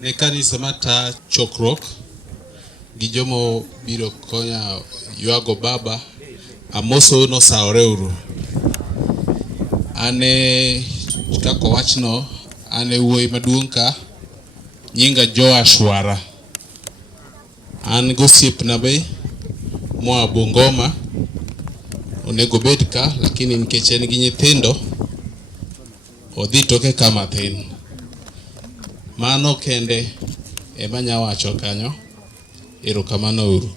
ne kanisa mata chokrok gijomo biro konya yuago baba amoso no saore uru. Ane kako wachno ane wuoyi maduong' ka nyinga Joash Wara. An gosiep na be moa Bungoma onego bed ka, lakini nikech en gi nyithindo odhi toke kama thin. Mano kende ema nya wacho kanyo. Erokamano uru.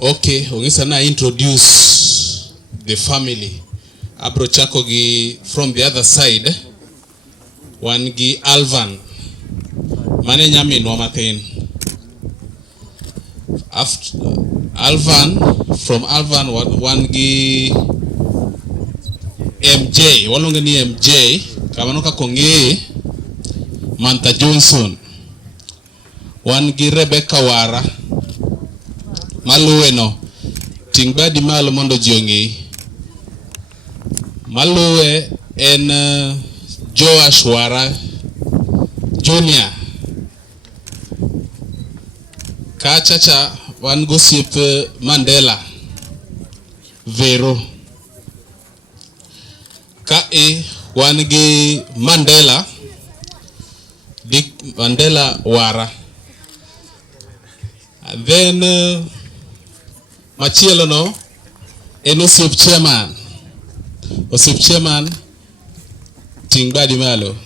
Okay, ongisa na introduce the family. Abro chako gi from the other side. Wan gi Alvan. Mane nyaminwa mathin. After Alvan, from Alvan wan gi MJ. Walonge ni MJ. Kamano kako ng'eye Mantha Johnson. Wan gi Rebecca Wara. Maluwe no ting badi malo mondo ji ong'e. Maluwe en Joash Wara Junior. Kachacha wan gosiep Mandela Vero. Kae wan gi Mandela Dick Mandela Wara. And then machielo no en osiep chairman. Osiep chairman ting badi malo.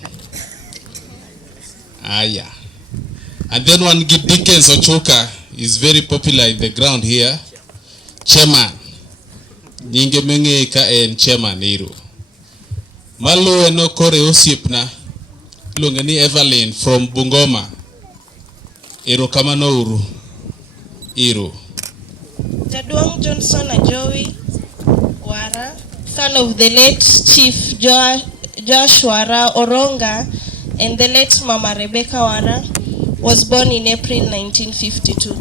Aya. And then one gi Dickens Ochoka is very popular in the ground here. Chairman. Nyinge menge ka en chairman hiro. Malo eno kore osiep na ilonge ni Evelyn from Bungoma. Erokamano uru. Hiro. Jaduong Johnson Ajowi Wara, son of the late Chief Joash Wara Oronga and the late Mama Rebecca Wara, was born in April 1952.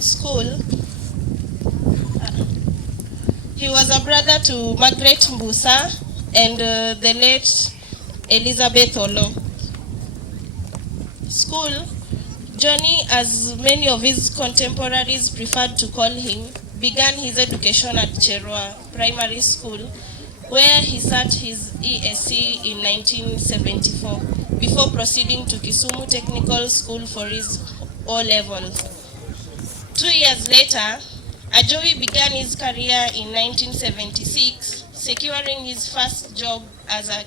School. He was a brother to Margaret Mbusa and the late Elizabeth Olo. School. Johnny, as many of his contemporaries preferred to call him, began his education at Cherwa Primary School, where he sat his ESC in 1974, before proceeding to Kisumu Technical School for his O-levels. 2 years later, Ajowi began his career in 1976, securing his first job as a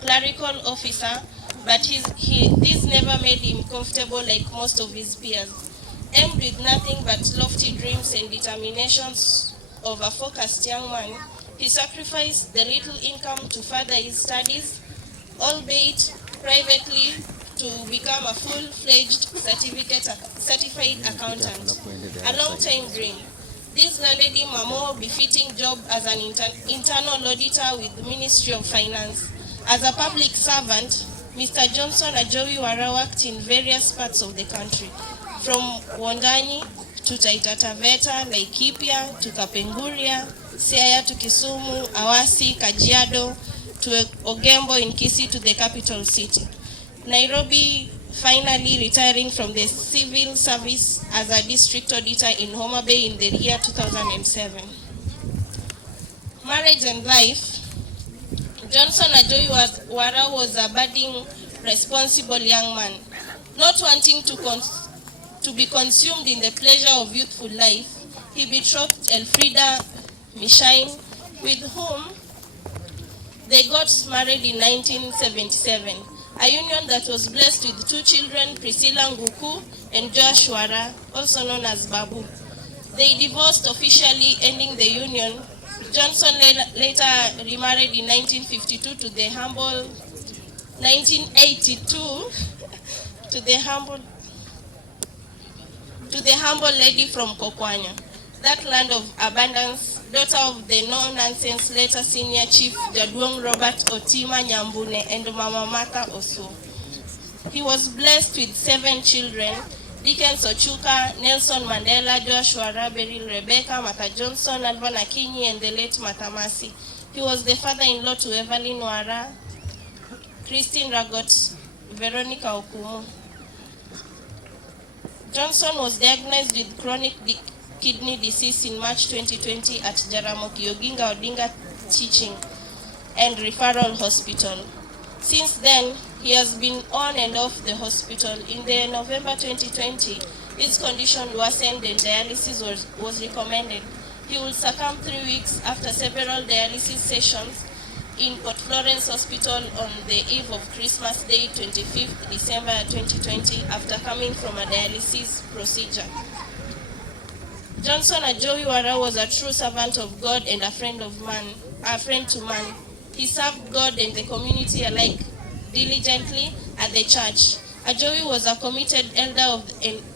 clerical officer, but this never made him comfortable like most of his peers. Armed with nothing but lofty dreams and determinations of a focused young man, he sacrificed the little income to further his studies, albeit privately, to become a full-fledged certified accountant, a long-time dream. This landed him a more befitting job as an internal auditor with the Ministry of Finance. As a public servant, Mr. Johnson Ajowi Wara worked in various parts of the country, from Wandani to Taita Taveta, Laikipia to Kapenguria, Siaya to Kisumu, Awasi, Kajiado to Ogembo in Kisii to the capital city. Nairobi finally retiring from the civil service as a district auditor in Homa Bay in the year 2007. Marriage and life. Johnson Ajowi Wara was a budding, responsible young man, not wanting to be consumed in the pleasure of youthful life. He betrothed Elfrida Mishain, with whom they got married in 1977, a union that was blessed with 2 children, Priscilla Nguku and Joash Wara, also known as Babu. They divorced officially, ending the union. Johnson later remarried in 1952 to the humble 1982 to the humble lady from Kokwanya, that land of abundance, daughter of the no-nonsense later senior chief Jaduong Robert Otima Nyambune and Mama Martha Osu. He was blessed with 7 children: Dickens Ochuka, Nelson Mandela, Joash Wara, Beryl Rebecca, Martha Johnson, Alvan Akinyi, and the late Martha Masi. He was the father-in-law to Evelyn Wara, Christine Ragot Veronica Okumu. Johnson was diagnosed with chronic kidney disease in March 2020 at Jaramogi Oginga Odinga Teaching and Referral Hospital. Since then, he has been on and off the hospital. In the November 2020, his condition worsened and dialysis was recommended. He will succumb 3 weeks after several dialysis sessions in Port Florence Hospital on the eve of Christmas Day, 25th December 2020, after coming from a dialysis procedure. Johnson Ajowi Wara was a true servant of God and a friend to man. He served God and the community alike diligently at the church. Ajowi was a committed elder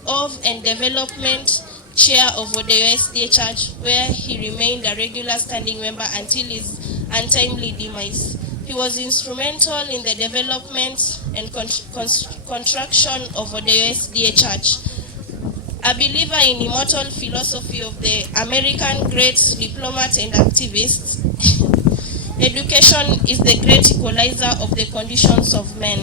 of and development chair of Odeyo SDA Church, where he remained a regular standing member until his untimely demise. He was instrumental in the development and construction of Odeyo SDA Church. A believer in immortal philosophy of the American great diplomat and activist, education is the great equalizer of the conditions of men.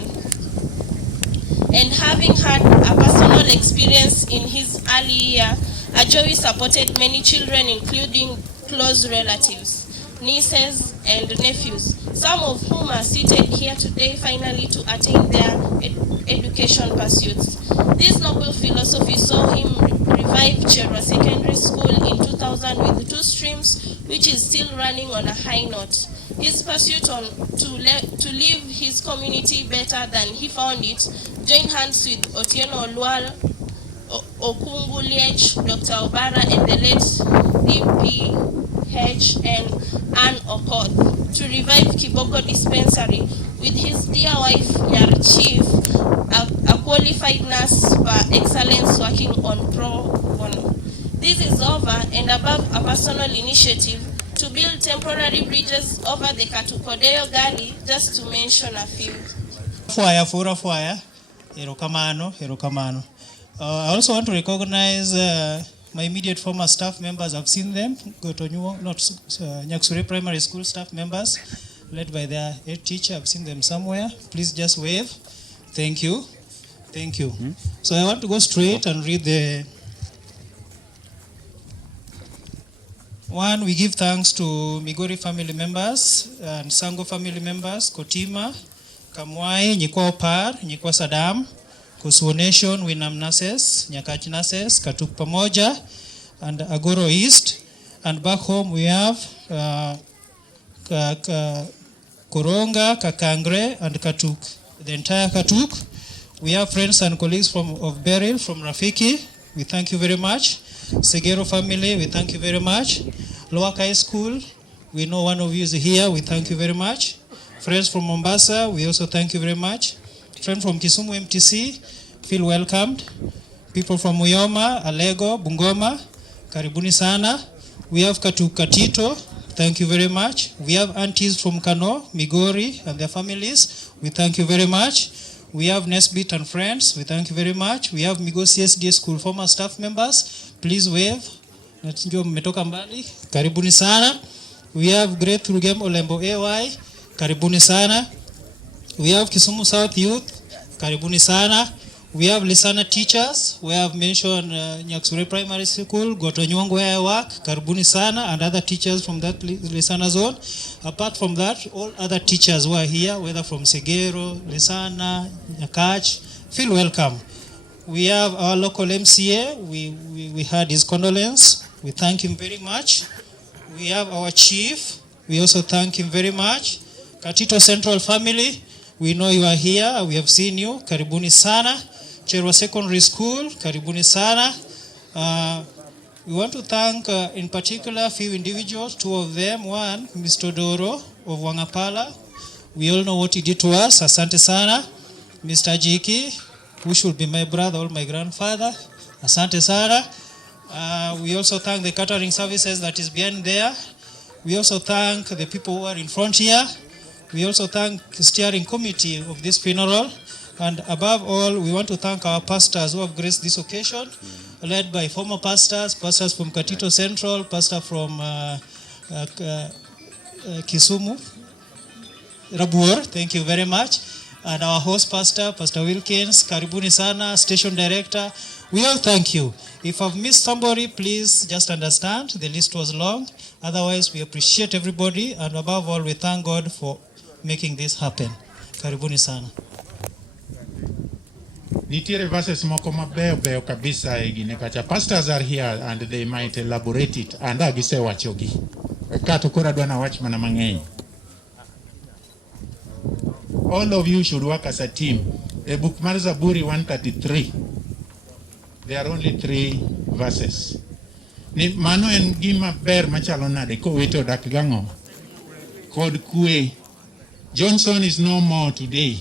And having had a personal experience in his early year, Ajowi supported many children, including close relatives, nieces, and nephews, some of whom are seated here today finally to attain their education pursuits. This noble philosophy saw him revive Cherwa Secondary School in 2000 with 2 streams, which is still running on a high note. His pursuit to leave his community better than he found it joined hands with Otieno Oluwal, Okungu Liech, Dr. Obara, and the late DPH and Anne Okoth to revive Kiboko Dispensary with his dear wife, Yar Chief, a qualified nurse for excellence working on pro bono. This is over and above a personal initiative to build temporary bridges over the Katukodeyo Gully, just to mention a few. Fuaya, Erokamano. I also want to recognize my immediate former staff members. I've seen them, Nyaksure Primary School staff members, led by their head teacher. I've seen them somewhere. Please just wave. Thank you. Mm-hmm. So I want to go straight and read the one. We give thanks to Migori family members and Sango family members, Kotima, Kamwai, Nyikwa Opar, Nyikwa Sadam, Kusuo Nation, Winam Nases, Nyakach Nases, Katuk Pamoja, and Agoro East. And back home we have Koronga, Kakangre, and Katuk, the entire Katuk. We have friends and colleagues of Beryl, from Rafiki. We thank you very much. Segero family, we thank you very much. Lower High School, we know one of you is here. We thank you very much. Friends from Mombasa, we also thank you very much. Friends from Kisumu MTC, feel welcomed. People from Muyoma, Alego, Bungoma, karibuni sana. We have Katito, thank you very much. We have aunties from Kano, Migori, and their families. We thank you very much. We have Nesbit and friends. We thank you very much. We have Migosi SDA School former staff members. Please wave. Karibuni sana. We have Great Rugem Olembo AY. Karibuni sana. We have Kisumu South Youth. Karibuni sana. We have Lisana teachers. We have mentioned Nyaksure Primary School, Gotonyongo where I work. Karibuni sana, and other teachers from that Lisana zone. Apart from that, all other teachers who are here, whether from Segero, Lisana, Nyakach, feel welcome. We have our local MCA. We had his condolence. We thank him very much. We have our chief. We also thank him very much. Katito Central family, we know you are here. We have seen you. Karibuni sana. Cherwa Secondary School, karibuni sana. We want to thank in particular a few individuals, 2 of them. One, Mr. Doro of Wangapala. We all know what he did to us. Asante sana. Mr. Jiki, who should be my brother or my grandfather. Asante sana. We also thank the catering services that is behind there. We also thank the people who are in front here. We also thank the steering committee of this funeral. And above all, we want to thank our pastors who have graced this occasion, led by former pastors from Katito Central, pastor from Kisumu, Rabuor, thank you very much. and our host pastor, Pastor Wilkins, karibuni sana, station director. We all thank you. If I've missed somebody, please just understand the list was long. Otherwise, we appreciate everybody, and above all, we thank God for making this happen. Karibuni sana. Nitiere verses moko mabeyo kabisa e gine kacha. Pastors are here and they might elaborate it. And gisewachogi. Kato kora dwana wach mana mang'eny. All of you should work as a team. A book mar Zaburi 133. There are only 3 verses. Ni mano en gima ber machalo nade ko wito dak gang'o. Kod kwe. Johnson is no more today.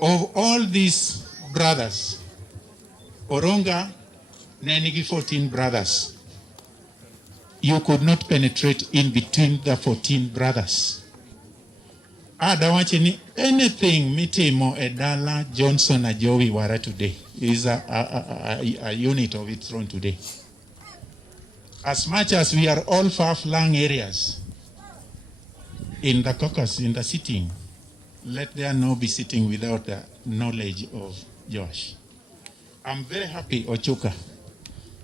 Of all these brothers, Oronga nenigi 14 brothers. You could not penetrate in between the 14 brothers. Adawache ni anything mitimo edala Johnson Ajowi Wara today is a unit of its own today. As much as we are all far-flung areas in the caucus, in the sitting, let there no be sitting without the knowledge of Josh. I'm very happy, Ochuka,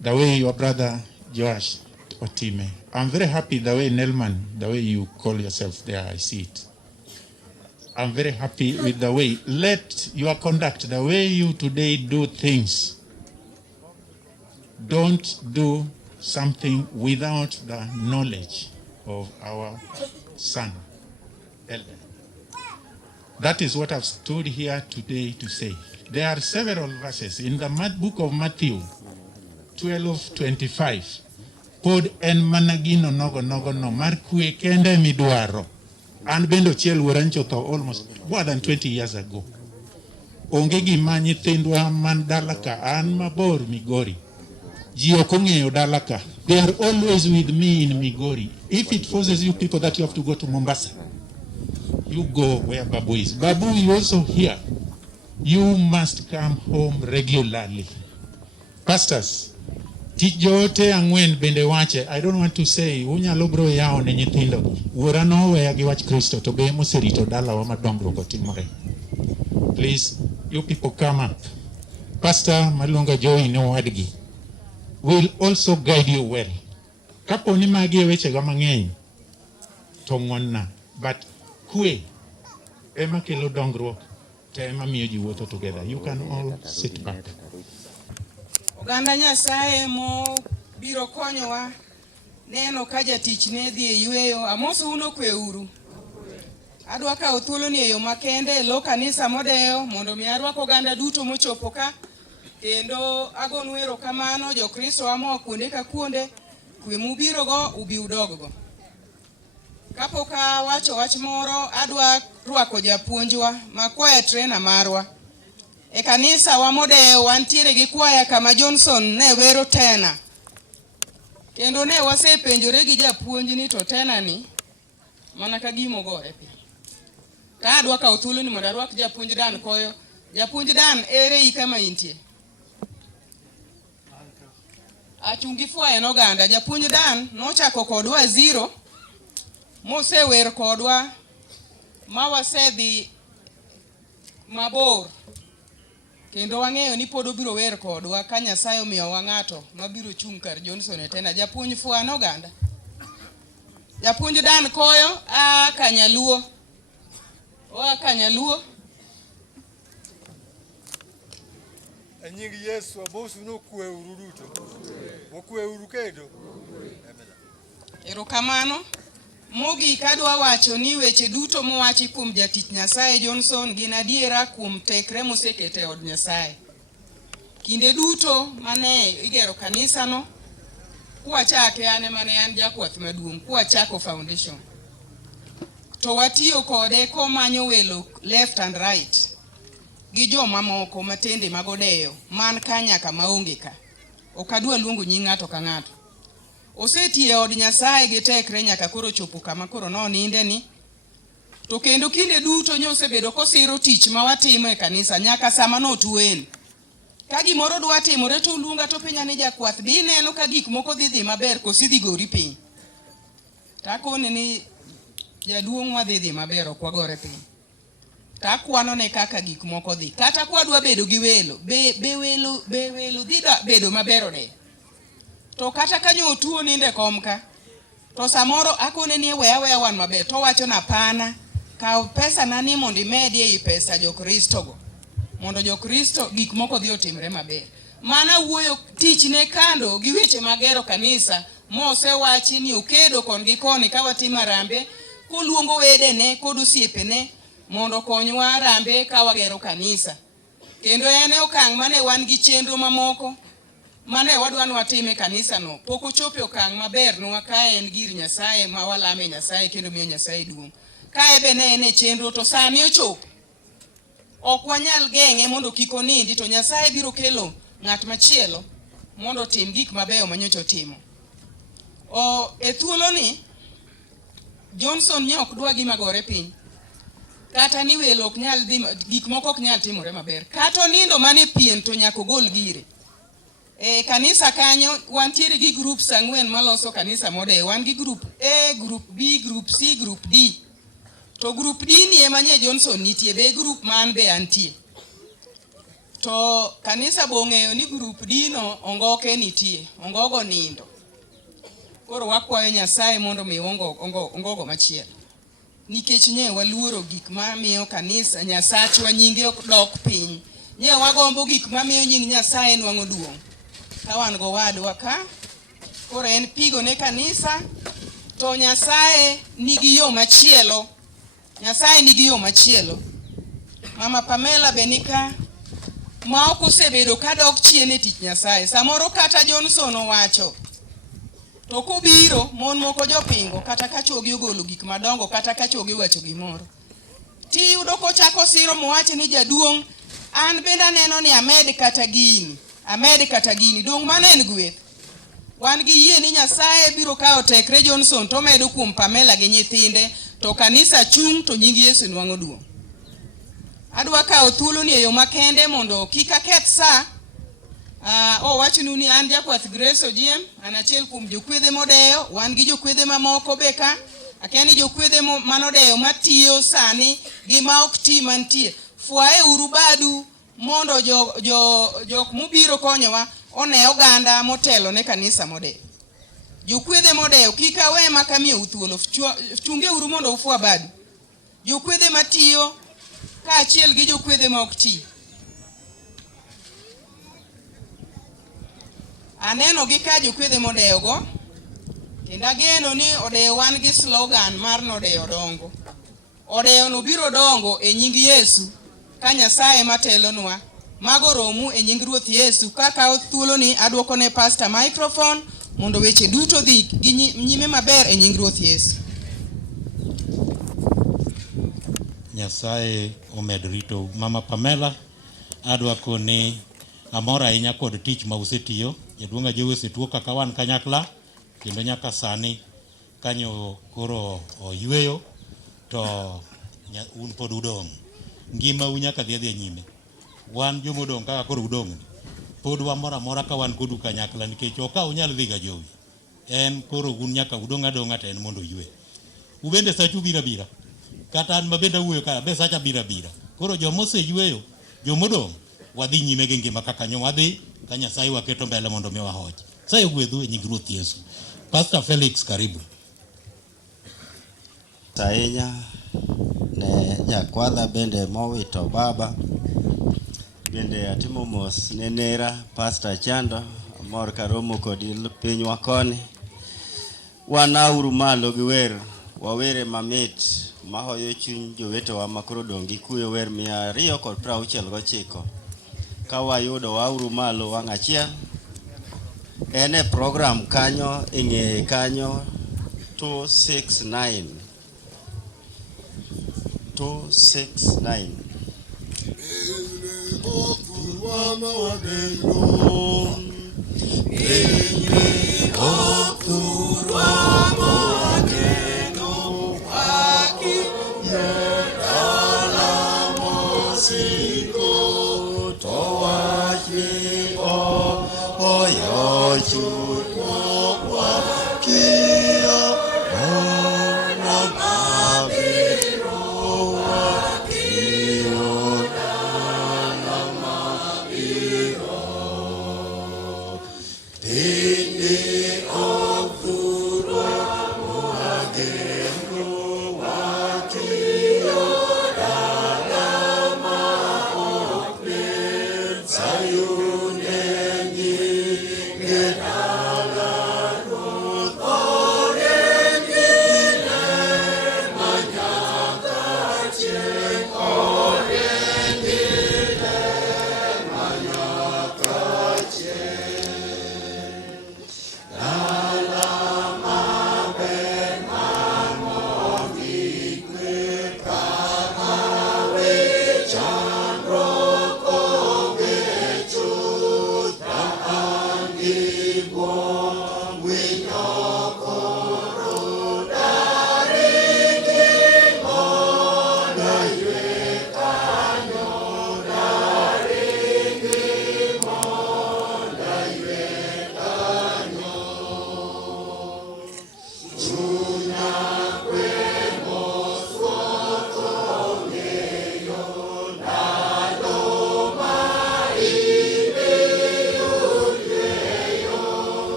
the way your brother Josh Otime. I'm very happy the way Nelman, the way you call yourself there, I see it. I'm very happy with the way, let your conduct, the way you today do things. Don't do something without the knowledge of our son, elder. That is what I've stood here today to say. There are several verses in the book of Matthew 12:25. Pod en managino nogo no mar kwe kende midwaro. An bendo chiel wurancho to almost more than 20 years ago. Onge gima nyithindwa man dalaka an mabor Migori. Ji ok ong'eyo dalaka. They are always with me in Migori. If it forces you people that you have to go to Mombasa, you go where Babu is. Babu is also here. You must come home regularly. Pastors, tijote ang'wen bende wache. I don't want to say, unyalo bro yao ne nyithindo. Wuora no weya gi wach Kristo to be moserito dalawa madongruok otimore. Please, you people come up. Pastor Malunga Joey no wadgi will also guide you well. Kapo ni magi weche ga mang'eny to ng'wonna. But kwe ema kelo dongruok to ema miyo ji wuotho together. You can all sit back. Oganda Nyasaye mo biro konyowa neno ka jatich ne dhi e yweyo. Amoso uno kwe uru. Adwa kawo thuolo ni e yo makende e lo kanisa modeyo mondo mi arwak oganda duto mochopo ka. Kendo agonu erokamano jokristo amo kuonde ka kuonde, kwe mubiro go ubi udog go. Kapok awacho wach moro, adwa rwako japuonjwa makwaya trainer marwa. E kanisa wa modeyo wantiere gi kwaya kama Johnson ne wero tena. Kendo ne wasepenjore gi japuonj ni to tena ni mana ka gimo gore pi. Ka adwa kawo thuolo ni mondo arwak japuonj Dan koyo. Japuonj Dan ere i kama intie. Achungi fwaye noganda. Japuonj Dan nochako kodwa 0. Mosewer kodwa mawasedhi mabor. Kendo wang'eyo ni pod obiro wer kodwa ka Nyasaye omiyo wang'ato mabiro chung' kar Johnson tena. Japuonj fwa noganda. Japuonj Dan koyo Kanyaluo. Kanyaluo. Nying Yesu amosu no kwe uru duto. Okwe uru kendo. Erokamano. Mogik adwa wacho ni weche duto mowachi kuom jatich Nyasaye Johnson gin adiera kuom tekre mosekete od Nyasaye. Kinde duto mane igero kanisa no, kuwachake ane mane an jakwath maduong', kuwachako foundation. To watiyo kode komanyo welo left and right. Gi joma moko matende magodeyo man ka nyaka maonge ka. Okadwa luongo nying ng'ato ka ng'ato. Osetiye od Nyasaye gi tekre nyaka koro chopo kama koro no ninde ni. To kendo kinde duto nyosebedo kosiro tich ma watimo e kanisa nyaka sama no tuwen. Ka gimoro dwa timore to luonga to penya ne jakwath bi neno ka gik moko dhi maber kosi dhi gori piny. Takone ni jaduong' wadhi maber ok wagore piny. takwano ne kaka gik moko dhi. Kata kwadwa bedo gi welo, be welo dhi bedo maber de. To kata kanyo otuo ninde kom ka, to samoro akone ni weya wan maber, to wacho na pana, kaw pesa na ni mondo imedi ei pesa jokristo go. Mondo jokristo gik moko dhi otimre maber. Mana wuoyo tich ne kando gi weche magero kanisa, mosewachi ni okedo kon gi koni ka watimo rambe, koluongo wedene kod osiepene mondo konywa rambe ka wagero kanisa. Kendo ene okang' mane wan gi chenro mamoko mane wadwani watime kanisa no. Pok ochopo okang' maber nwa ka en gir Nyasaye ma walame Nyasaye kendo miyo Nyasaye duong'. Ka ebe ne ene chenro to sani ochopo. Ok wanyal geng'e mondo kik onindi, to Nyasaye biro kelo ng'at machielo mondo tim gik mabeyo manyocha timo. E thuolo ni Johnson ne ok dwa gima gore piny. Kata ni welo ok nyal dhi, gik moko ok nyal timore maber. Kata nindo mane pien to nyako gol gire. Kanisa kanyo wantiere gi groups 4 maloso kanisa mode. Wan gi group A, group B, group C, group D. To group D ni ema nye Johnson nitie, be group man be antie. To kanisa bong'eyo ni group D no ongoke nitie, ongogo nindo. Koro wakwayo Nyasaye mondo mi ongogo machielo. Nikech nye waluoro gik ma miyo kanisa Nyasachwa nyinge ok dok piny. Nye wagombo gik ma miyo nying Nyasaye nwang'o duong'. Ka wan go wadwa ka, koro en pigo ne kanisa, to Nyasaye nigi yo machielo. Nyasaye nigi yo machielo. Mama Pamela Benika ma ok osebedo ka dok chien e tich Nyasaye. Samoro kata Johnson owacho, to kubiro mon moko jopingo kata ka chogi ogolo gik madongo kata ka chogi wacho gimoro. Ti yudo kochako siro mowacho ni jaduong', an benda neno ni amed kata gini, dong' manen gweth. Wan gi yie ni Nyasaye biro kawo tekre Johnson to medo kuom Pamela gi nyithinde, to kanisa chung' to nying Yesu nwang'o duong'. Adwa kawo thuolo ni e yo makende mondo kik aketh sa. Wachinu ni an jakwath Grace Ojiem, an achiel kuom jokwedhe modeyo, wan gi jokwedhe mamoko be ka. Akia ni jokwedhe manodeyo matiyo sani gi ma ok ti mantie. Fwaye uru badu mondo jok mubiro konyowa one oganda motelo ne kanisa modeyo. Jokwedhe modeyo kik awe makamiyo uthuolo, chunge uru mondo ufwa badu. Jokwedhe matiyo ka achiel gi jokwedhe ma ok ti. Aneno gi ka jokwedhe modeyo go, kendo ageno ni odeyo wan gi slogan mar nodeyo dongo. Odeyo no biro dongo e nying Yesu ka Nyasaye matelonwa. Mago romu e nying Ruoth Yesu. Kaka thuolo ni adwoko ne pastor microphone mondo weche duto dhi nyime maber e nying Ruoth Yesu. Nyasaye omed rito. Mama Pamela, adwako ni amora ahinya kod tich ma usetiyo. Jaduong' Ajowi osetuo kaka wan kanyakla, kendo nyaka sani kanyo koro oyweyo, to un pod udong'. Ngima unyaka dhi nyime. Wan jomo dong' kaka koro udong'. Pod wamora amora ka wan kodu kanyakla, nikech oka unyal dhi Ajowi. En koro un nyaka udong' adong'a to en mondo ywe. Ubende sachu bira. Kata an mabende wuoyo ka be sacha bira. Koro jomose yweyo, jomodong' wadhi nyime gi ngima kaka nyo wadhi ka Nyasaye waketo mbele mondo mi wahoch. Sayo gwedhu e nying Ruoth Yesu. Pastor Felix, karibu. Tainya ne jakwadha bende mowito baba, bende atimo mos ne nera Pastor Chando, amor karomo kodi pinywa koni. Wanauru malo gi wer, wawere mamit mahoyo chuny jowetewa makoro dong' gi kuyo wer 269 ka wayudo wauru malo wang' achiel. Ene program kanyo ing'e kanyo 269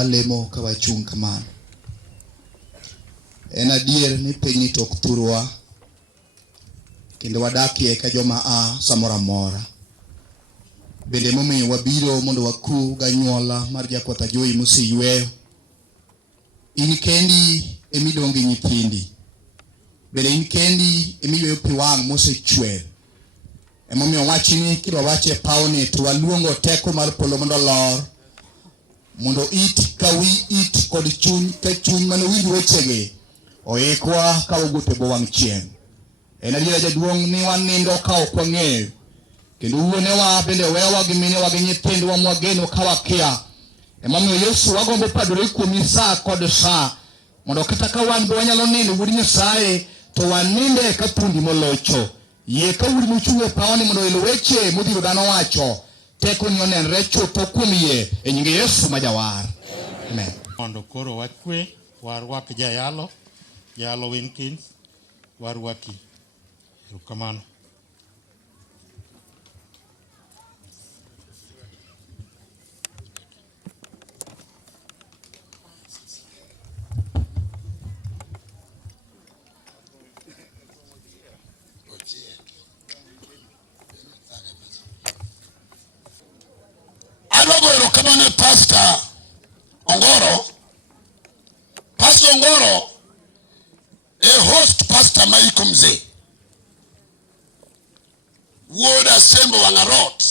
walemo ka wachung' kamano. En adier ni piny tok thurwa kendo wadakie ka joma samora mora. Bende momiyo wabiro mondo waku ganyuola mar Jakwath Ajowi moseyweyo. In kendi emidongi nyithindi. Bende in kendi emiyweyo pi wang' mosechwer. Emomiyo wachni kidwa wache pawni to waluongo teko mar polo mondo lor. Mondo it ka wi it kod chuny ka chuny mano winj wechegi oikwa ka wugot e bwo wang' chieng'. En adiera jaduong' ni wanindo ka ok wang'eyo. Kendo wuonewa bende wewa gi minewa gi nyithindwa mwageno ka wakia. Emomiyo Yesu wagombo padore kuomi sa kod sa. Mondo kata ka wan be wanyalo nindo wuod Nyasaye to waninde ka thundi molocho. Yie ka udi mochung' e pawni mondo il weche modhiro dhano wacho. Teko ni onenre chutho kuom yie e nying Yesu ma Jawar. Amen. Mondo koro wakwe warwak jayalo Winkins warwaki. Erokamano. Erokamano Pastor Ongoro. Pastor Ongoro host Pastor Maiko Mzee. Ward Assemble Wangarot.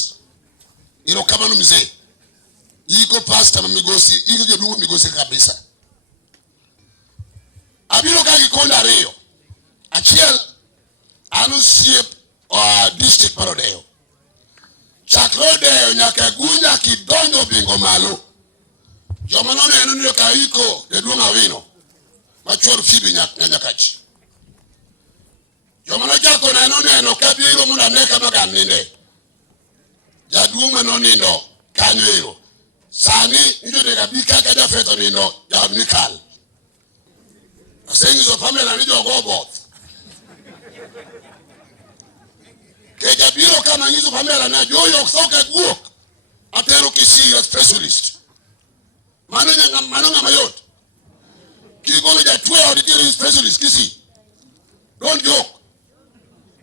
Erokamano Mzee. Iko Pastor Mamigosi, iko jaduong' Migosi kabisa. Abiro ka gikonda ariyo. Achiel anusiep district Parodeo. Chakrodeo nyaka gunya kidonjo bingo malo. Joma noneno ni ka iko jaduong' Awino. Machor Fibi Nyakachi. Joma nochako neno ka biro mondo ane kama ganinde. Jaduong' manonindo kanyo ero. Sani nijode kabika ka jafeto nindo Mikal. Asengizo Pamela ni jogo both. Keja biro kama ngizo Pamela na joyo soka guok. Atero Kisii specialist. Mano ngama yot. Kigolo jatwe auditiri specialist Kisii. Don't joke.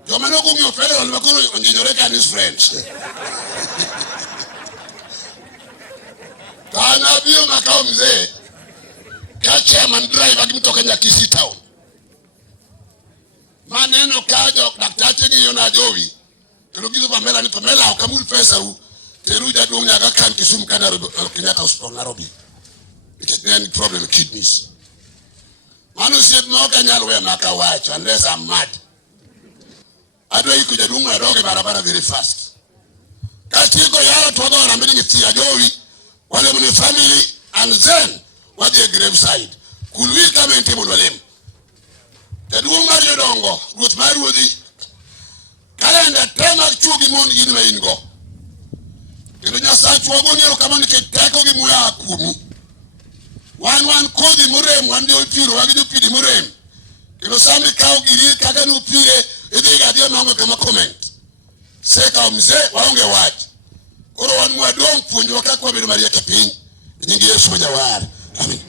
Jomano kungyo federal makoro onjinyoreka and his friends. Kana biyo makao Mzee. Ka chairman driver kimtoka Kisii town. Maneno kajo Daktari ni Yona Ajowi. Terugizo Pamela ni Pamela ukamuli pesa u. Teru jaduong' nyaka kan Kisumu kana Kenyatta Hospital Nairobi. Because then problem with kidneys. Manu siep moka nyalo we maka wacho unless I'm mad. Adwa iko jaduong' adoge barabara very fast. Katiko yala tuwaga wanambili Ngithi Ajowi. Wale mune family and then waje graveside. Kulwi kama intimo nwalemu. Jaduong' Mario Dongo. Ruth Maruodhi. Kalenda tema chugi mon inwe ingo. Kendo Nyasaye wagoni erokamano teko gi muya kuomi. Wan kodhi morem wan dio piro wagido pidi morem. Kendo sami kao giri kaka nupire idhi gadio nongo kama comment. Seka Mzee waonge wach. Koro wan mwadong puonjwa kaka wabedo marieke piny. Nyingi Yesu ma Jawar. Amen.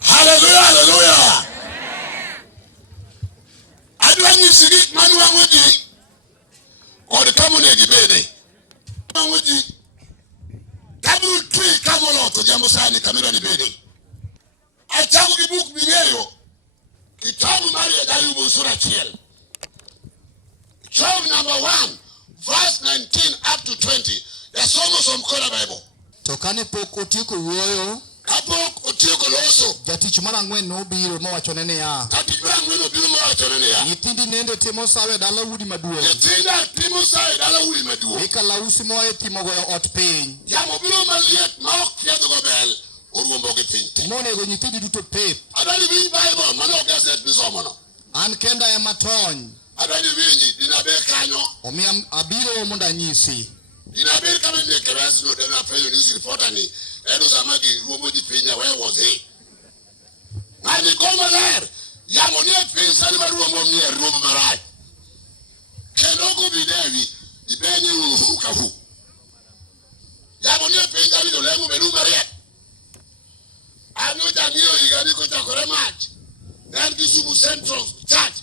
Hallelujah, hallelujah. Adwa nyisi gik manu wang'oji kod kamonegi bede. Wang'oji kabru twi kamoloto jambo sani kamera ni bede. Achako gi buk ming'eyo kitabu mar Ayubu sura 1. Job number 1 verse 19 up to 20. Yasomo som kola Bible. To kane pok otieko wuoyo, kapok otieko loso, jatich mar ang'wen nobiro mowachone niya, jatich mar ang'wen obiro mowachone niya, nyithindi nende timo sawo e dala udi maduong'. Nyithinda timo sawo e dala udi maduong'. Eka lausi moa e timo goyo ot piny. Yamo biro maliet ma ok piedhogo bel oruombo gi piny te. Monego nyithindi duto pep. Adwani winj Bible mano gaset misomono. An kenda ema tony. Adwani winji dinaber kanyo. Omiyo abiro mondo anyisi. Dinaber kama ne keres no dena penyo news reporter ni eno sama gi ruombo di pinya where was he? Ngani koma ler yamo ne piny sani maruombo mier ruombo marach. Kendo go bidewi ibenye uhu ka hu. Yamo ne piny David olengo bedu mariek. Anu jangiyo igani kuchakore match. Then Kisumu Central Church.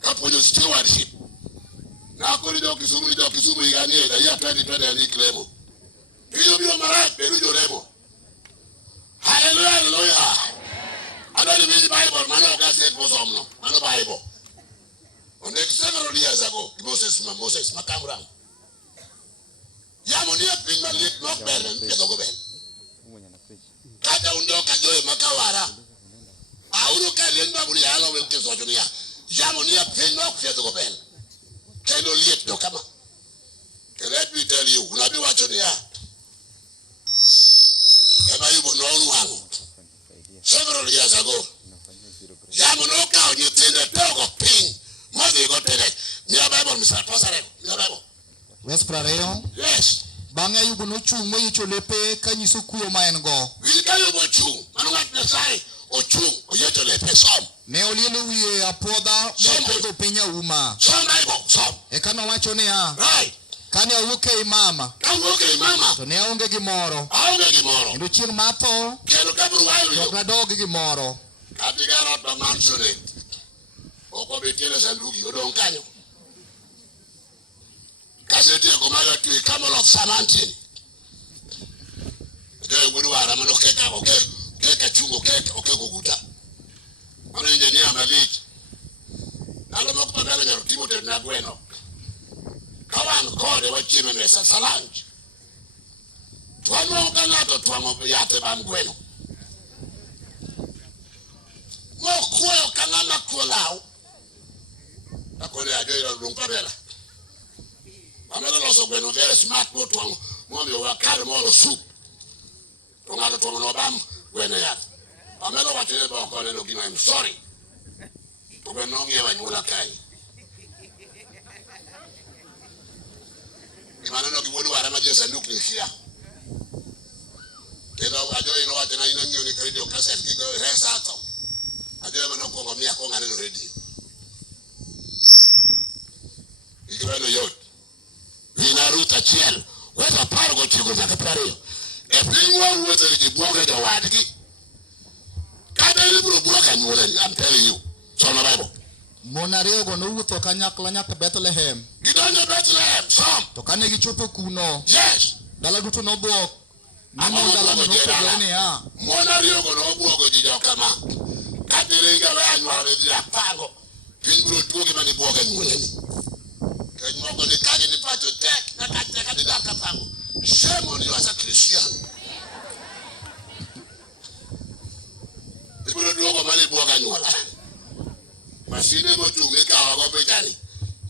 Kapunyo stewardship. Na kuri do Kisumu igani ega. Ya 2020 ani klemo. Biyo marat berujo lemo. Hallelujah, hallelujah. I don't read the Bible. Man, I got said for some no. Man, the Bible. On the several years ago, Moses, Makamram. Yamonia pin my lip, not bell, and Pedro Bell. Kata undoka joy Makawara. Auruka Linda Buriano will kiss Ojonia. Yamonia pin not Pedro Bell. Can you leave no come? Can let me tell you, will I be watching here? Can I know one? Several years ago, Yamonoka, you think the dog of pain, mother got it. Near Bible, Mr. Pasare, near Bible. West Prareo? Yes. Banga you no chu mo you lepe can you so cool mine go? We can you what chu, and what the side, or chu, or yet to let some. Neolilu we a poda, some penya uma. Some Bible, some. E kana wachonia. Right. Can you look a mama? Can look a mama. So neonge gimoro. Aonge gimoro. Ndu chir mato. Kero kabru wayo. Dokra dog gimoro. Katigaro to mansion. Oko betele sanduki odon kanyo. Kaseti komaga tu Camelot Samantin. Ndio ngudi wara mano keka keka chungo keka kukuta. Mano engineer malik. Nalo moko pagala nyaro Timothy na Gweno. Kawan kode wa chime mesa salange. Tuamo kanato tuamo yate bam Gweno. Mo kuyo kanama kulao. Akole ajoira lumpabela. Amelo loso Gweno very smart mo tuamo mo mi wa kare mo soup. Tongado tuamo no bam Gweno ya. Amelo watele ba ko le no gina I'm sorry. To Gweno ngi wa nyula kai. Imana no kibodu ara ma jesa nduk ni kia. Kelo ajo ino wa tena ina nyoni radio cassette ki go resa to. Ajo ma no ko ngomia ko ngane no radio. Igweno yot. Vina ruta chiel. Weta pargo chigo za kapario. E pinwa weta li bwoga da wadiki. Kada ili bro bwoga nyule, I'm telling you. So na Bible. Monario go no wuto kanyakla nyaka Bethlehem. Gidonjo Bethlehem, some. To kane gichopo kuno. Yes. Dala duto no bwok. Nimo dala no pogene ya. Monario go no bwogo jijo kama. Kadiringa we anware di apango. Pinbro tuogi mani bwoga nyule ni. Kenyogo ni kaji ni pato tek. Nakateka ni daka pango. Shame on you as a Christian. Pinbro tuogo mani bwoga nyule. Masine mo chunge ka wago bejani.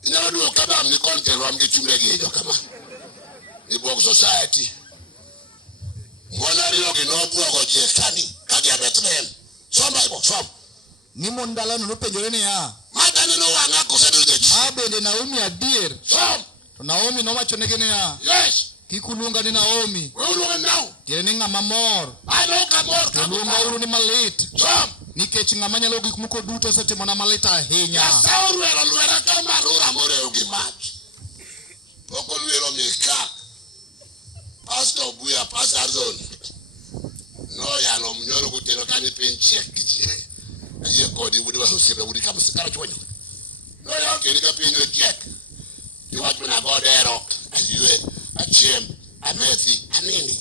Inyalo duo kabam ni konte rom gi chunge gi jo kama. Ni bwog society. Ngona rio gi no bwogo je kani. Kagi Bethlehem. Some Bible, some. Ni mondala no penjore ni ya. Mata ni no wanga ko sedu de. Ha bende Naomi adir. Some. To Naomi no wacho negene ya. Yes. Kikulunga ni Naomi. We ulunga now. Tiene ni ngama mor. I don't come more. Kulunga uru ni malit. Some. Nikech ngama nyalo gik moko duto setimo na malita ahinya. Ya sauru era luera kama rura more ugi match. Poko luero mi kak. Pastor Buya Pastor Zone. No ya no mnyoro kutelo kani pencheck kichi. Aye kodi budi wa husira budi kama sikara chwanyo. No ya kini ka pinyo check. You watch when I go there rock. Aye a chem, a methi, a nini.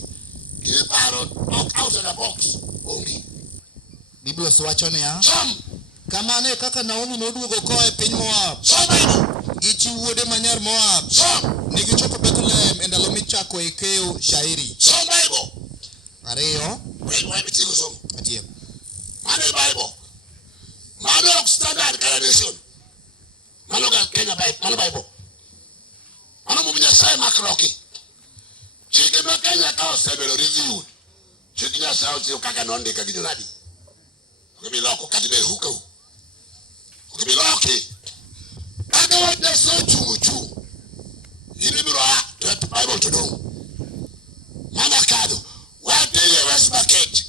Kini parrot out of the box. Only. Biblia wacho ni ya. Some. Kama ne kaka Naomi noduogo ko e piny Moab. Some Bible. Gichi wuode manyar Moab. Some. Nigi chopo Bethlehem e ndalo michako e keyo shairi. Some Bible. Ariyo. Wait, bitigo some. Atiek. Mano Bible. Mano standard canonization. Mano Kenya Bible. Mano Bible. Mano muminya sai makroki. Chike ma Kenya ka osebero review. Chike nya sao tio kaka nonde ka gidonadi. Okebiloko katibe huka hu. Okebiloki. Kaka wate so chumuchu. Ilibiro to Bible to do. Mana kado. Wate ye West Market.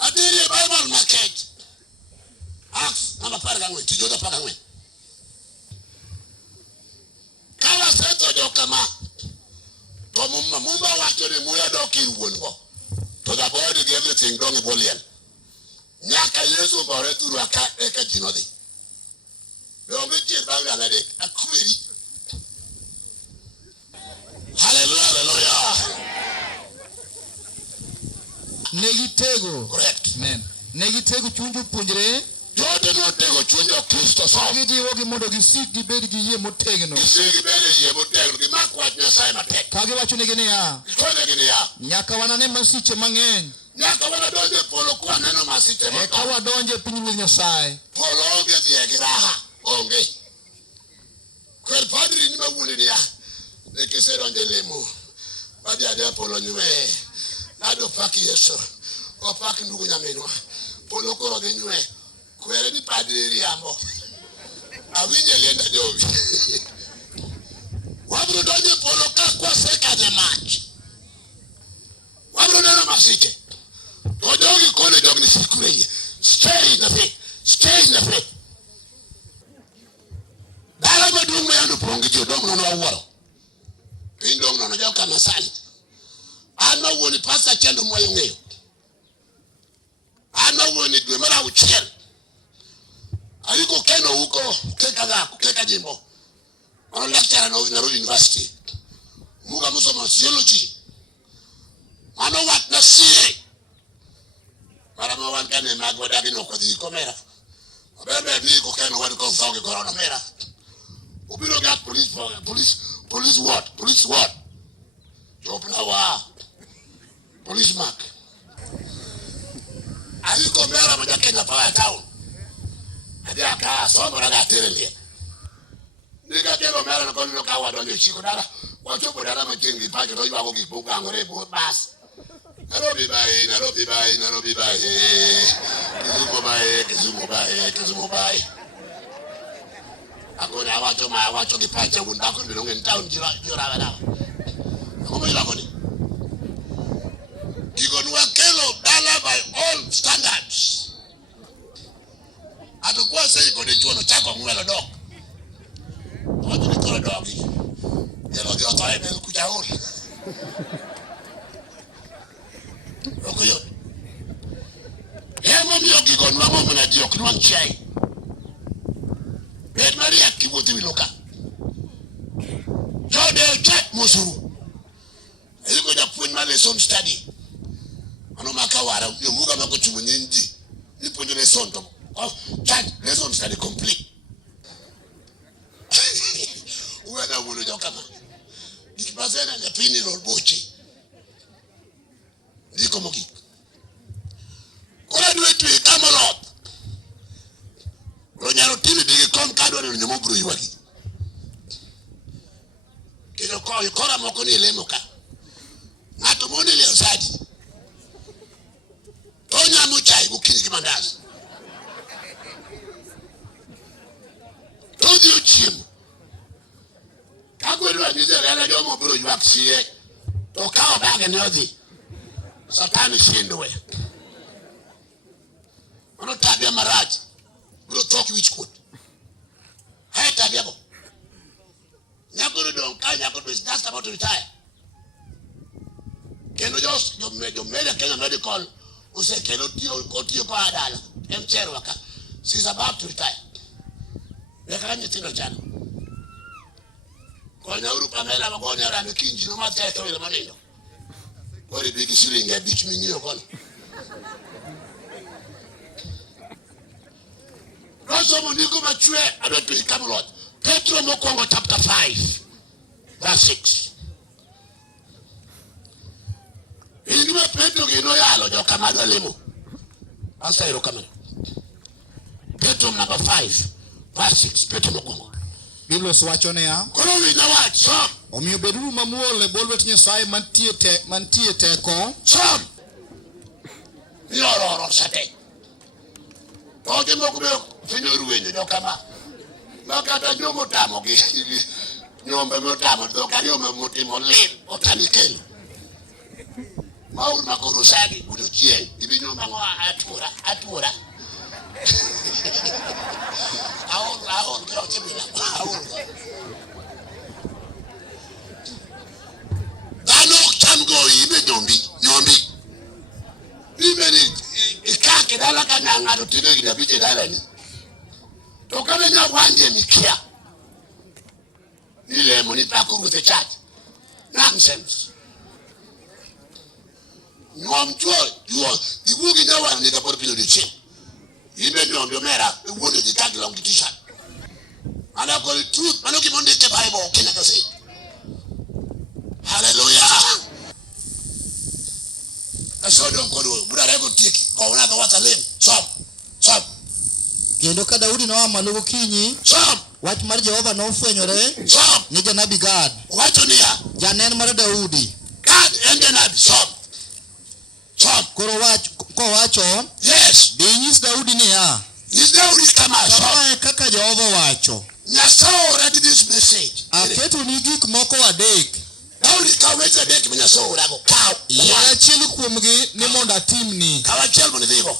Adiri Bible market. Acts number paragangwe. Tijoda paragangwe. Kala seto jo kama. To mumba wacho ni muya doki ruongo. to the boy to give everything dong eboliel. Nyaka Yesu bore turu eka jinodi. Donge jir bang ngade akwiri. Hallelujah, hallelujah. Negitego. Correct. Amen. Negitego chunju punjre. Jode no tego chunjo Kristo so. Gidi wogi mondo gisik gibed gi yie motegno. Gisik gibed yie motegno gi makwat Nyasaye matek. Kagi wacho ne gini ya. Kone gini ya. Nyaka wanane masiche mang'eny. Nyaka wanadonje polo kwa neno masiche mang'eny. Eka wadonje pinyruoth Nyasaye. Polo onge dhiye gi raha. Onge. Kwer padri ni mawuoni ni ya. Nikisedonje lemo. Wadi ade polo nywe. Nado paki Yesu. Opaki ndugu nyaminwa. Polo koro dhi nywe. Kwere ni padri riambo. Awinje lienda jovi. Wabro donje polo kwa seka de match. Wabro neno masiche. Ojogi kone jogi ni sikureye. Stay in the faith. Stay in the faith. Dala madung me yandu pongi jo dong nono awaro. Pin dong nono jau kama sali. Ana woni pasta chendo moyo ngeyo. Ana woni dwe mara uchiel. Ayuko keno huko keka jimbo. Ono lecturer na Nairobi University. Muga musoma theology. Ano wat na siye. Para mawan kane magwada bino ko di komera. Abebe ni ko keno wadi ko sauke corona mera. Ubiro gat police what? Police what? Jopna wa. Police mark. Ayuko mera moja Kenya Power Town. Adia ka somo na terele. Nika kero mera na kono ka wadonje chiko dara. Wachopo dara machengi pacho to yako kipuka ngore bo bas. Nairobi bye. Kizungu bye. Akona wacho kipacha undako ndonge town jira bana. Komo yako ni. Kigonwa kelo dala by all standards. Atakuwa sasa iko ni chuo chako mwelo dog. Watu ni kolo dog. Yelo ndio tae mbele kuja holi. Okoyo. Hemo mio kigonwa mo na dio kunwa chai. Bet Maria kibuti biloka. Jode chat musuru. Eliko ja point ma lesson study. Ano makawara yomuga makochumu nyinji. Ipo ndio lesson to. Chat lesson study complete. Uwena wulo jokama. Dikibazena na pini rolbochi. Diko moki. Kora duwe tuwe kamalot. Ronyaro tini digi kom kadwa ni nyomobru yuwagi. Kino kora moko ni lemoka. Ngato mwone leo sadi. Tonya muchai bukini kimandazi. Tozi uchimu. Kagwelu anize gala jomo bro yuwaksiye. Tokao bage nyozi. Satani shindwe. Ono tabia maraji. Bro talk which code. Hai tabia bo. Nyakuru don kai nyakuru is just about to retire. Keno just yo made Kenya medical. Use keno tiyo kwa adala. Mchero waka. She's about to retire. Yakanye tino chana. Kwa nyauru Pamela magoni ya rame kinji no mati ya ito ile manino. Wari bigi silinga bitch mingiyo kono. Roso muniko machue adotu hikamulot. Petro Mokongo chapter 5 verse 6. Ilingime Petro gino yalo jo kamado limo. Asa hiro kamado. Petro number 5 verse 6. Petro Mokongo. Biblos wacho ne ya. Koro wina wacho. Omiyo beduru mamuole bolwet Nyasaye mantie teko. Som. Yoro sate. Oje mokube finyo ruwenyo jokama. Makata nyomo tamo gi. Nyombe motamo doka nyombe motimo lil otanikelo. Maur makorosagi budo chien. Ibi nyomba ngwa atura. Aon kero chibila. Aon. Dano chango ibe nyombi. bije dalani to kana nya wanje mikia ile moni tako with the church nonsense ngom chuo yuo dibugi na wan ni ka por pilo de che ibe no ndo mera e wono di tag long t-shirt ana ko truth mano ki monde ke bible kena ka se hallelujah asodo ko bura rego tiki ko una ka watalem stop kendo ka Daudi no amalugo kinyi wach mar Jehova no fwenyore ni janabi Gad wacho niya janen mar Daudi Gad en janabi koro wach ko wacho yes binyis Daudi niya is Daudi kama kaka Jehova wacho Nyasaye read this message aketo ni gik moko adek Daudi ka weche adek ma Nyasaye rago kaw achiel kuomgi ni mondo atimni kawa achiel mondo dhigo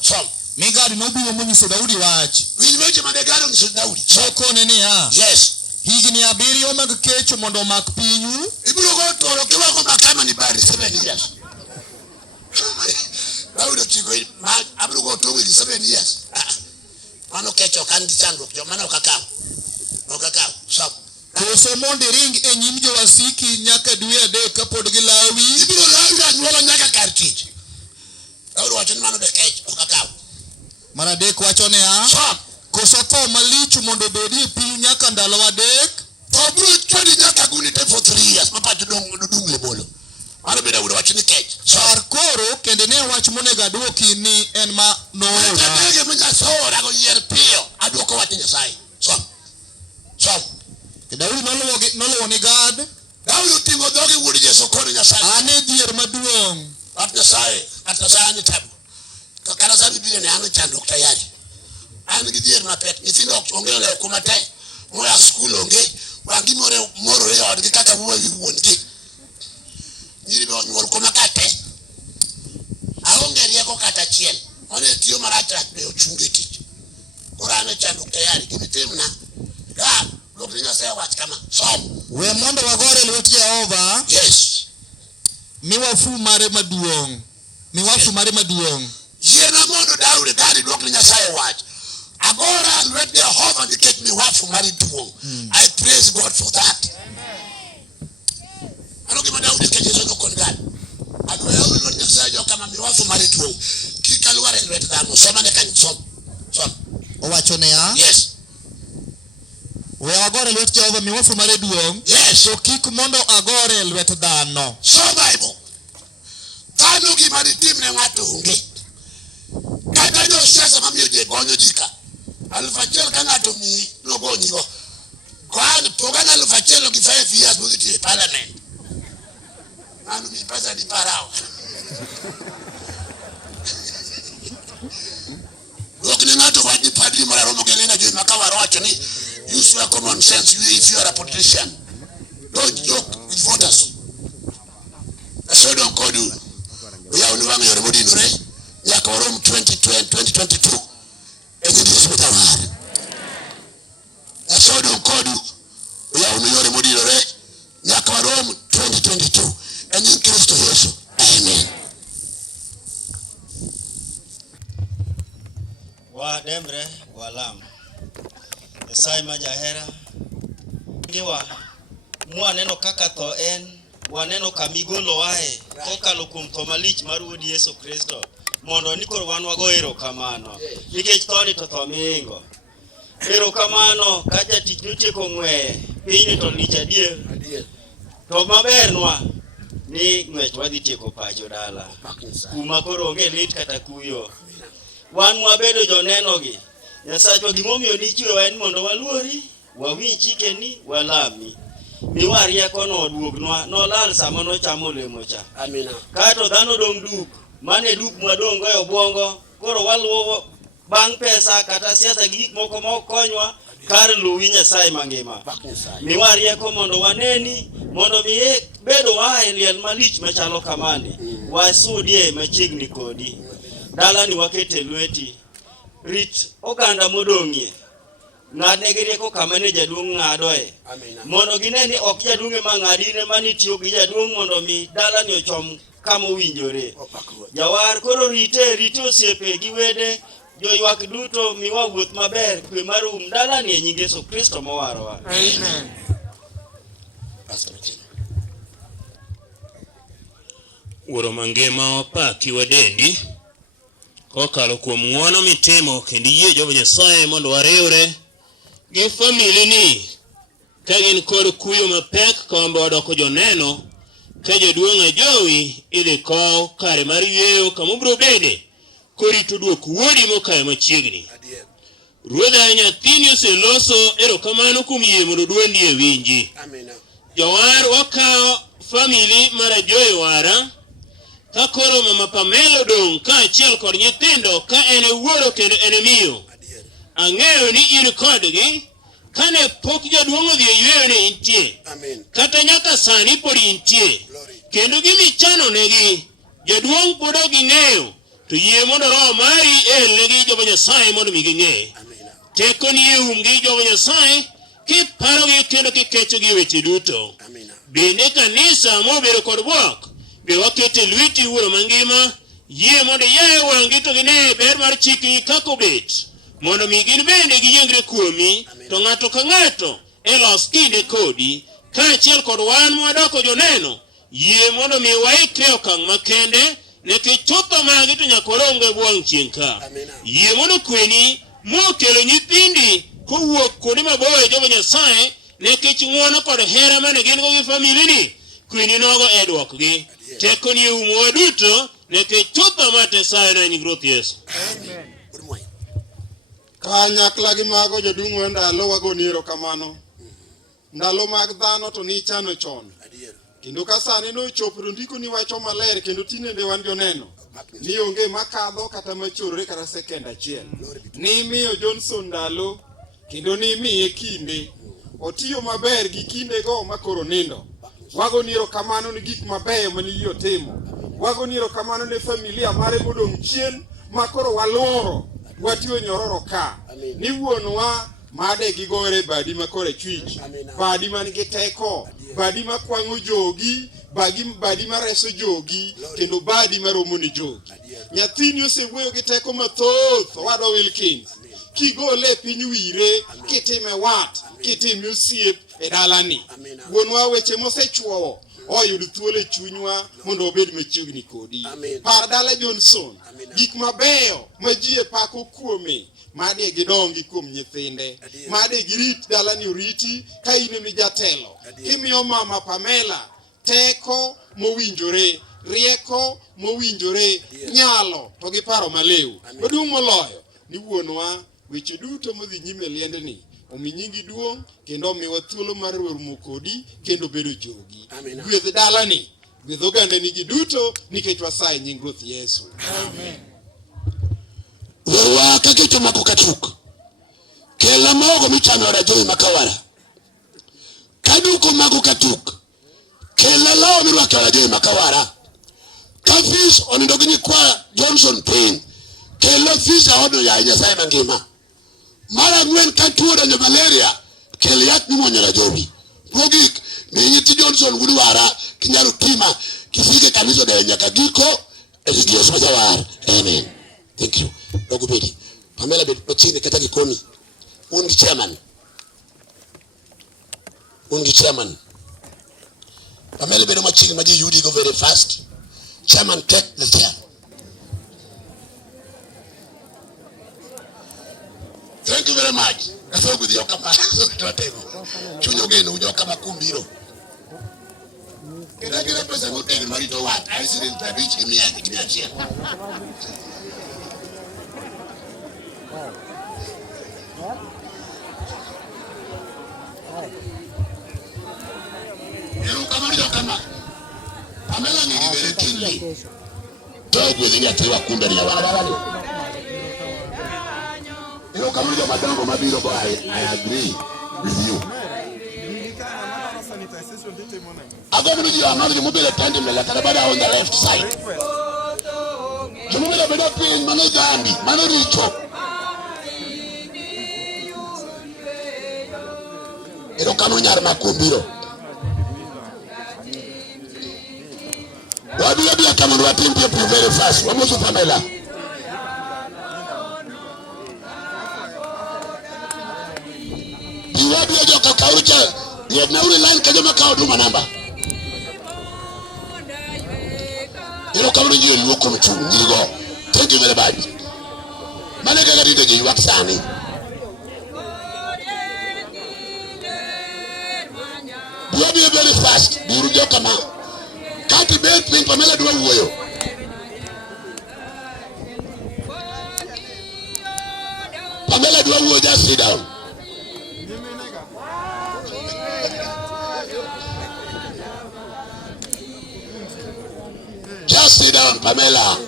mi Gad nobiro monyiso Daudi wach weche mane Gad onyiso Daudi chokone niya yes higni 7 mag kecho mondo omak pinyu ibiro go toro kiwango makama ni bari 7 years Daudi chico abiro go toro 7 years mano kecho kan di chango jo mano kakao stop koso mondo ring e nyim jowasiki nyaka dwe adek kapod gilawi ibiro lawi anyuola nyaka kar tich Daudi wacho ni mano de kecho kakao mar adek wacho niya koso tho malich mondo obedi e pinyu nyaka ndalo adek to biro chwadi nyaka gunite for 3 years mapacho dung le bolo mano be Daudi wacho ni kech sar koro kende ne wach monego adwoki ni en ma noora tege mo Nyasaye rago yier piyo adwoko wach Nyasaye Daudi noluwo ni Gad Daudi tingo dhogi wuod Yesu koro Nyasaye ane dhier maduong' at Nyasaye ane tabu kana sabi bile ne ane chandok tayari ane gi dhier mapek nyithindo ok onge ole kuma te moya skul onge wangi moro e od gi kaka wuoyi wuon gi nyiri be nyuol kuma kate aonge rieko kata chiel one tiyo marach be ochunge tich koro ane chandok tayari gimitimna ga lokni Nyasaye wach kama we mondo wagore lwet Jehova yes miwafu mare maduong' Yena mondo Daudi Gad dwokne Nyasaye wach agora lwet Jehova nikech miwafu mari duong' I praise God for that ano gima Daudi ke Yesu no kon Gad adwaro lwet Nyasaye jo kama miwafu mari duong' kikalware lwet dhano soma ne kan som owacho niya yes we agore lwet Jehova miwafu mare duong' yes so kik mondo agore lwet dhano so Bible dhano gima ditimne ng'ato onge kata jo siasa mamiyo je gonyo jika 1,000 ka ng'ato mi nogonyigo kwan pogana 1,000 gi 5 years mogiti parliament anu mi pesa di parao lokni ng'ato wadi padri mara romo gelena jo makawaro wacho ni use your common sense if you are a politician don't joke with voters so don't call you ya uniwango yore modinore yaka warom 2022 engedis mutawar so don't call you ya uniyore modinore yaka warom 2022 engin Kristo Yesu amen wa demre walam Nyasaye ma jahera ngiwa mwaneno kaka tho en waneno kamigolo wae kokalo kuom tho malich mar wuod Yesu Kristo mondo ni koro wan wago erokamano nikech thoni to tho mingo erokamano ka jatich notieko ng'weye piny to lich adier to mabernwa ni ng'wech wadhi tieko pacho dala kuma koro onge lit kata kuyo wan mwabedo jonenogi Nyasachwa gimomiyo nichiwo en mondo waluori wawinj chikeni walami miwa rieko no duognwa nolal sama nochamo olemo cha amina kato dhano dong duk mane duk madongo e obwongo koro waluwo bang' pesa kata siasa gi gik moko mokonywa kar luwi Nyasaye mangima miwa rieko mondo waneni mondo miye bedo wae liel malich machalo kamani wasudie machiegni kodi dalani wakete lweti rit oganda modong'ie ng'adne gi rieko kama ne jaduong' ng'adoe mondo gine ni ok jaduong' ema ng'adine manitiyo gi jaduong' mondo mi dalani ochom kama owinjore jawar koro rite osiepe gi wede joywak duto miwa wuoth maber kwe marum dala ni nying Yesu Kristo mowarowa. Amen. Wuoro mangima wapaki wadendi kokalo kuom ng'wono mitimo kendo yie Jehova Nyasaye mondo wariwre gi famili ni ka gin kod kuyo mapek kombe wadoko joneno ka jaduong' Ajowi idhi kow kare mar yweyo kamobro bede korito duok wuodi mokayo machiegni. Ruodha nyathini oseloso erokamano kuom yie mondo dwondi e winji. Jowar wakawo famili mar Ajowi wara ka koro mama Pamela odong' ka achiel kod nyithindo ka ene wuoro kendo ene miyo. Ang'eyo ni in kodgi kane pok jaduong' odhi e yweyo ne intie. Kata nyaka sani pod intie. Kendo gimichano negi jaduong' pod ok ging'eyo to yie mondo roho mari elnegi Jehova Nyasaye mondo mi ging'e. Teko ni e umgi Jehova Nyasaye kiparogi kendo kikechogi weche duto. Bende kanisa mobedo kod buok be wakete lweti wuoro mangima yie mondo yaye wang'i to gine ber mar chikni kako obet mondo mi gin bende giyiengre kuomi to ng'ato ka ng'ato elos kinde kodi kaachiel kod wan mwadoko joneno yie mondo mi waikre okang' makende nekech chutho magi to nyaka waronge buang' chieng' ka. Yie mondo kweni mokelo nyithindi kowuok kuonde maboyo Jehova Nyasaye nekech ng'wono kod hera mane gin go gi famili ni kweni nogo edwokgi. Teko ni umo duto nekech chutho matesaye na nying Ruoth Yesu. Kanyakla gi mago jodung'o ndalo wagoni erokamano. Ndalo mag dhano to nichano chon. Kendo ka sani nochopo to ndiko ni wacho maler kendo tinende wan joneno ni onge makadho kata machorore kata sekend achiel. Ni miyo Johnson ndalo kendo ni miye kinde otiyo maber gi kinde go makoro nindo. Wagoni erokamano ni gik mabeyo mani otimo. Wagoni erokamano ne familia mare modong' chien makoro waloro watiyo nyororo ka. Ni wuonwa made gigore badi makore chwich, badi manigi teko, badi makwang'o jogi, badi mareso jogi, kendo badi maromo ni jogi. Nyathini osewuoyo gi teko mathoth, Owadwa Wilkins. Kigole piny wire, kitime wat, kitime osiep e dalani. Wuonwa weche mosechuowo, oyud thuolo e chunywa mondo obed machiegni kodi. Par dala Johnson, gik mabeyo ma ji e pako kuome. Made gidongi kuom nyithinde, made girit dalani oriti ka in emi jatelo. Imiyo mama Pamela teko mowinjore, rieko mowinjore, nyalo to gi paro maliw. Maduong' moloyo ni wuonwa weche duto modhi nyime liendni omi nyingi duong' kendo omiwa thuolo mar romo kodi kendo bedo jogi. Gwedh dalani, gwedh ogandani ji duto nikech wasaye nying Ruoth Yesu. Amen. Warwa kaketo mako katuk. Kela mogo michame ora Ajowi makawara. Kaduko mako katuk. Kela lao mirwake ora Ajowi makawara. Kafis onindo gini kwa Johnson Payne. Kela fisa hodo ya Nyasaye mangima. Mara ngwen katuo da malaria. Kela yak ni mwanya Ajowi. Mogik ni nyiti Johnson guduwara kinyaru tima kifike kamiso da nyaka giko eligi Yesu mazawara. Amen. Thank you. Dogo bedi. Pamela bedi pachini kata gikoni. Ungi chairman. Pamela bedi machini maji yudi go very fast. Chairman take the chair. Thank you very much. That's good yo kama totego. Chunyo geno ujo kama kumbiro. Kila pesa ngote ni marito wat. I see the beach kimia chair. Kama Pamela ni very keenly. Talk with the yatewa kumbe ni wale. Kama ndio madongo mabiro boy, I agree with you. Ago mimi ndio amali mobile tande mbele karabada on the left side. Tumubile bado pin mano zambi, mano richo. Kama nyar makumbiro. Wabia kama ndo watimpe very fast. Wamusu Pamela. cha ye na ule line kajo makao duma namba ilo kamuni jiyo luoko mchungu njigo thank you very much mane kaka dide jiyo waksani be very fast buru jo kama kati belt pin Pamela dua uoyo Pamela dua uoyo just sit down just sit down Pamela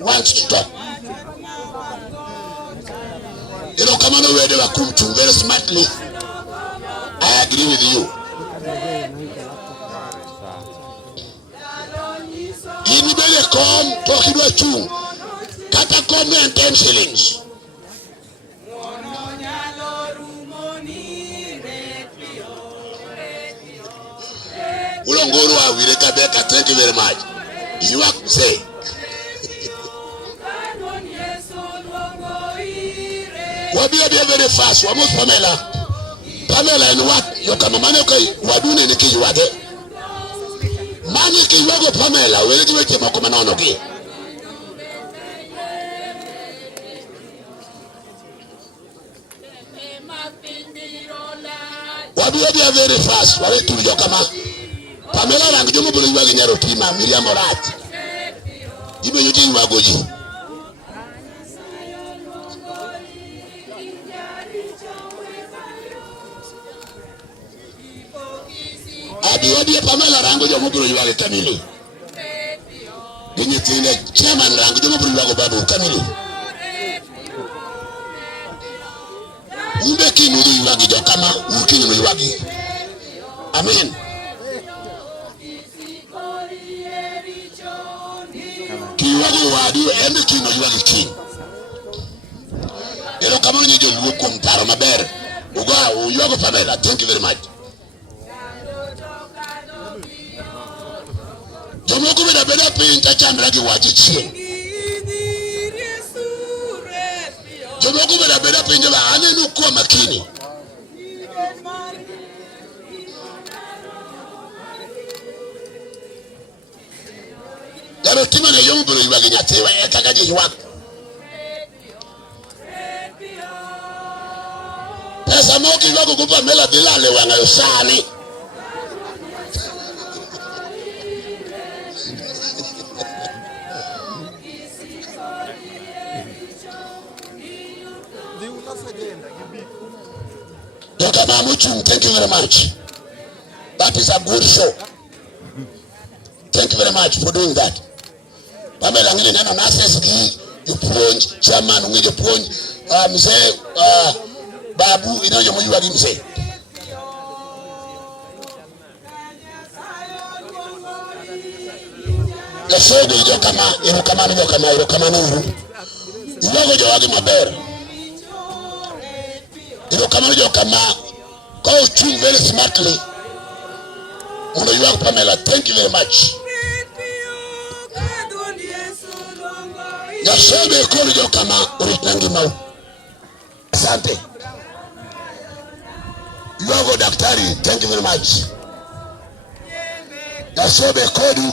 wants to talk kama no wede wa kumchungu very smartly I agree with you Inibele kom tokidwa chung kata kom ne 10 shillings Ulongoro wa wile kabeka thank you very much you are say Wabia be very fast wamos Pamela and what yokama mane kai wadune ni kijiwade Mani ki wago Pamela wele jiweche makoma nono ki Wabia very fast wale tulijo kama Pamela rangi jomo bulu iwagi nyarotima Miriam Morat Ibe yuji iwagoji Adi Pamela rango jomo bulu iwagi kamili Ginyi tine chairman rango jomo bulu iwagi babu kamili Ube kinu du iwagi jo kama ukinu iwagi Amen Kiwagi wadu ende kinu iwagi king Elo kama unyejo luko mparo maber Uga uiwago Pamela thank you very much Jomoko beda pinta chandragi wachi chien Jomoko beda pinja ba ane nukuwa makini Yaro tima na yomu buru iwagi nyatewa kakaji iwag Pesa moki iwago kupa Pamela dilale wanga yosani Dr. Mamuchu, thank you very much. That is a good show. Thank you very much for doing that. Pamela ngine nana nurses gi you plunge chairman ngije plunge mzee babu inayo moyuwa gi mzee. Ya shogo ijo kama ilo kama nuru. Iwago jo wagi maber. Ilo kama jo kama go chung very smartly. Uno yuwa Pamela, thank you very much. Ya shobe kolo jo kama uritangi mau. Asante. Yuwa daktari, thank you very much. Ya shobe kodu.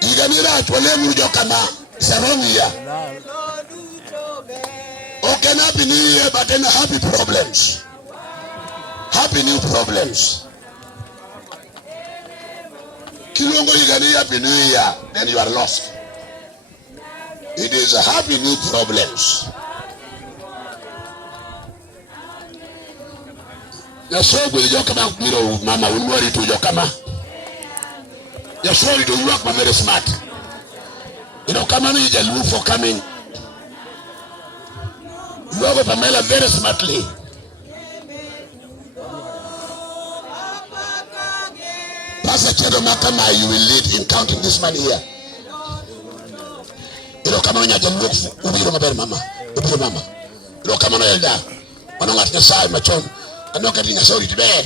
Iganira tuwale mrujo kama Saronia. Okay, happy new year, but then happy problems. Happy new problems. Kilongo igani happy new year, then you are lost. It is a happy new problems. Ya shogo ijo kama miro mama unwari tu ijo kama. Ya shogo do work ma very smart. You know kama no you for coming. You have Pamela very smartly. Pastor Chedo Makama, you will lead in counting this money here. You know, come on, you can look for Ubiro Mama. You know, come on, Elda. I don't want to say, Machon. I'm not getting a sorry to bed.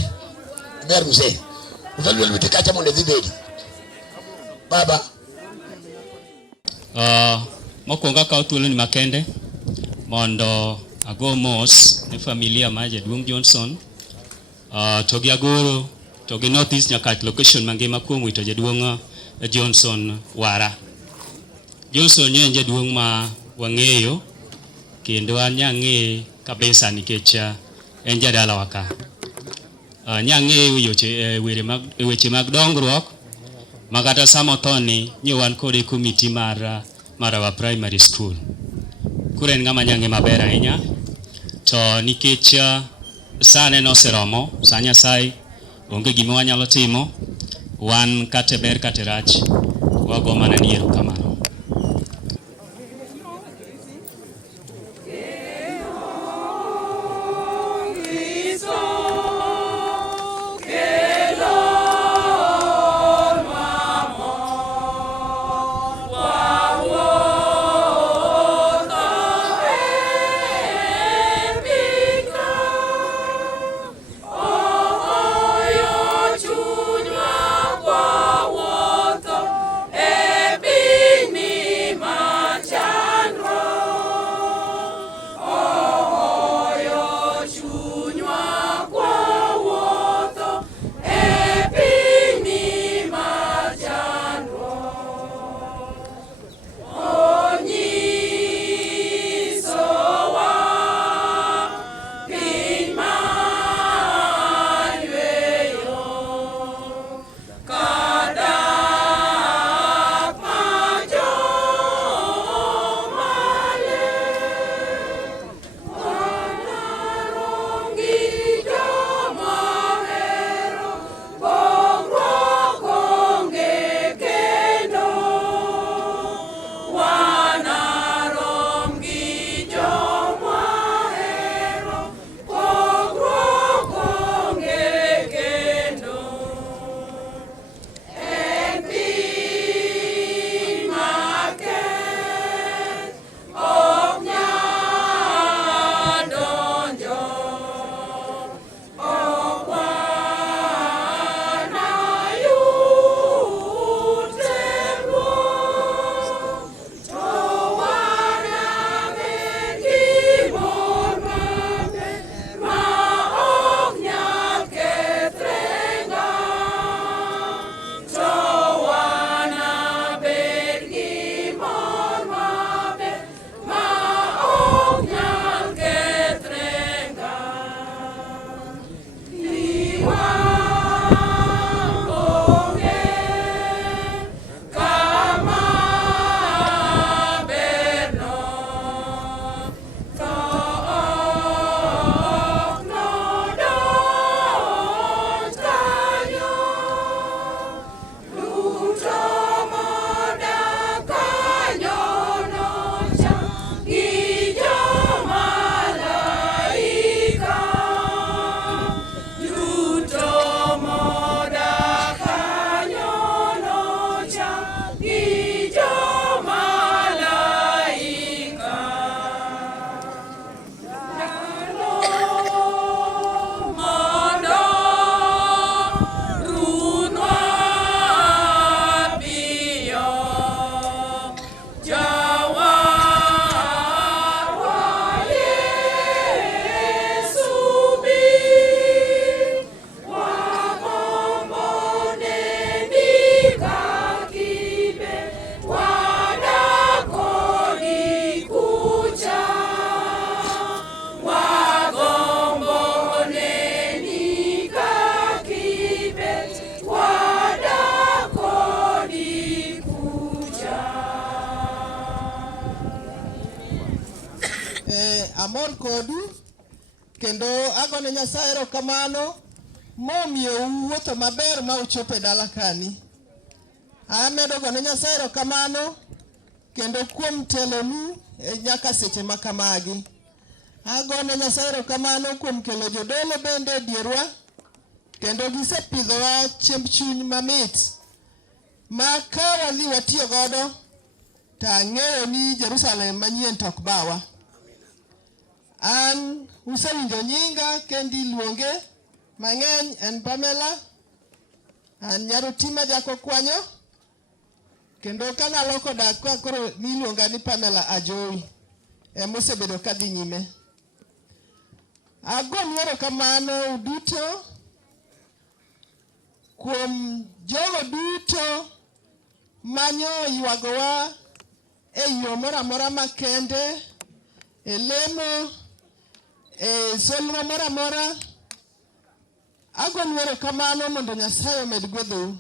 Bear me say, we will take a on the debate. Baba. Mokonga kautulu ni makende. Mondo ago mos ne familia ma Jaduong' Johnson to gi agoro to gi North East Nyakach location mangima kuom wito Jaduong' Johnson Wara. Johnson en jaduong' ma wang'eyo kendo an nyang'e kabisa nikech en jadala waka. Nyang'e weche mag dongruok magata samo thoni nyowan kode komiti mar Marawa Primary School. Kure en ng'ama nyang'e maber ahinya to nikech sane noseromo sa Nyasaye onge gima wanyalo timo, wan kate ber kate rach wago mana ni erokamano. Amor kodu kendo agone Nyasaye erokamano momiyo wuotho maber ma uchopo e dala kani. Amedo gone Nyasaye erokamano kendo kuom telonu nyaka seche makamagi. Agone Nyasaye erokamano kuom kelo jodolo bende dierwa kendo gisepidhowa chiemb chuny mamit ma ka wadhi watiyo godo to ang'eyo ni Jerusalem manyien tok bawa. An usewinjo nyinga kendi luonge mang'eny en Pamela. An Nyarotima jako kwanyo kendo kanaloko dak koro niluonga ni Pamela Ajowi. Mosebedo kadhi nyime. Agon erokamano duto kuom jogo duto manyo ywagowa e yo moro amora makende, e lemo, e solro moro amora. Agon erokamano mondo Nyasaye omed gwedhou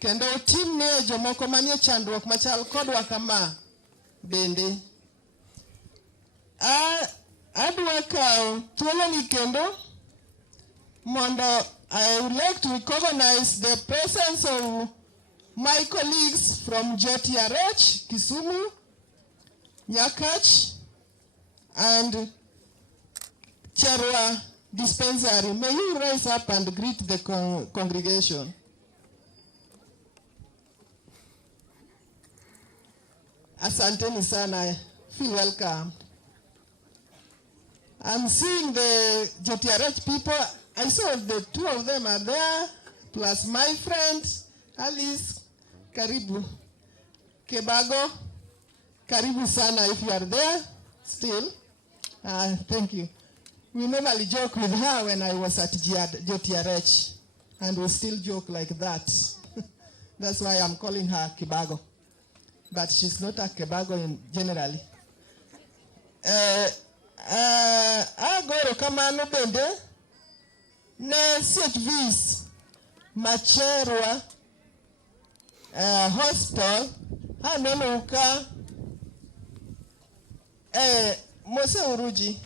kendo otimne jomoko manie chandruok machal kodwa kama bende. Adwa kawo thuoloni kendo mondo I would like to recognize the presence of my colleagues from JTRH, Kisumu, Nyakach, and Cherwa Dispensary. May you rise up and greet the congregation. Asanteni sana, feel welcome. I'm seeing the JTRH people. I saw the two of them are there, plus my friend, Alice, Karibu. Kebago, Karibu sana if you are there still. Thank you. We normally joke with her when I was at JTRH, and we still joke like that. That's why I'm calling her Kebago. But she's not a Kebago generally. Agoro kamano bende ne CHVs Macherwa hospital aneno ka Mose Uruji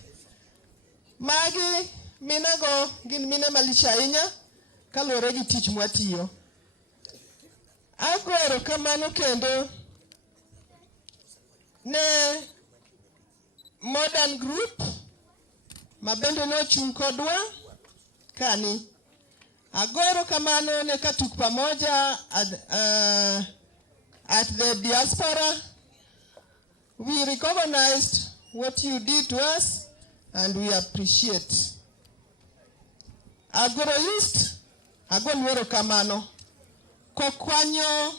magi minago gin mine malich ahinya kaluwore gi tich mwatiyo. Agoro kamano kendo ne Modern Group mabende nochung' kodwa kani. Agoro kamano ne katuk pamoja at the diaspora. We recognized what you did to us and we appreciate. Agoro East, agonwero kamano. Kokwanyo,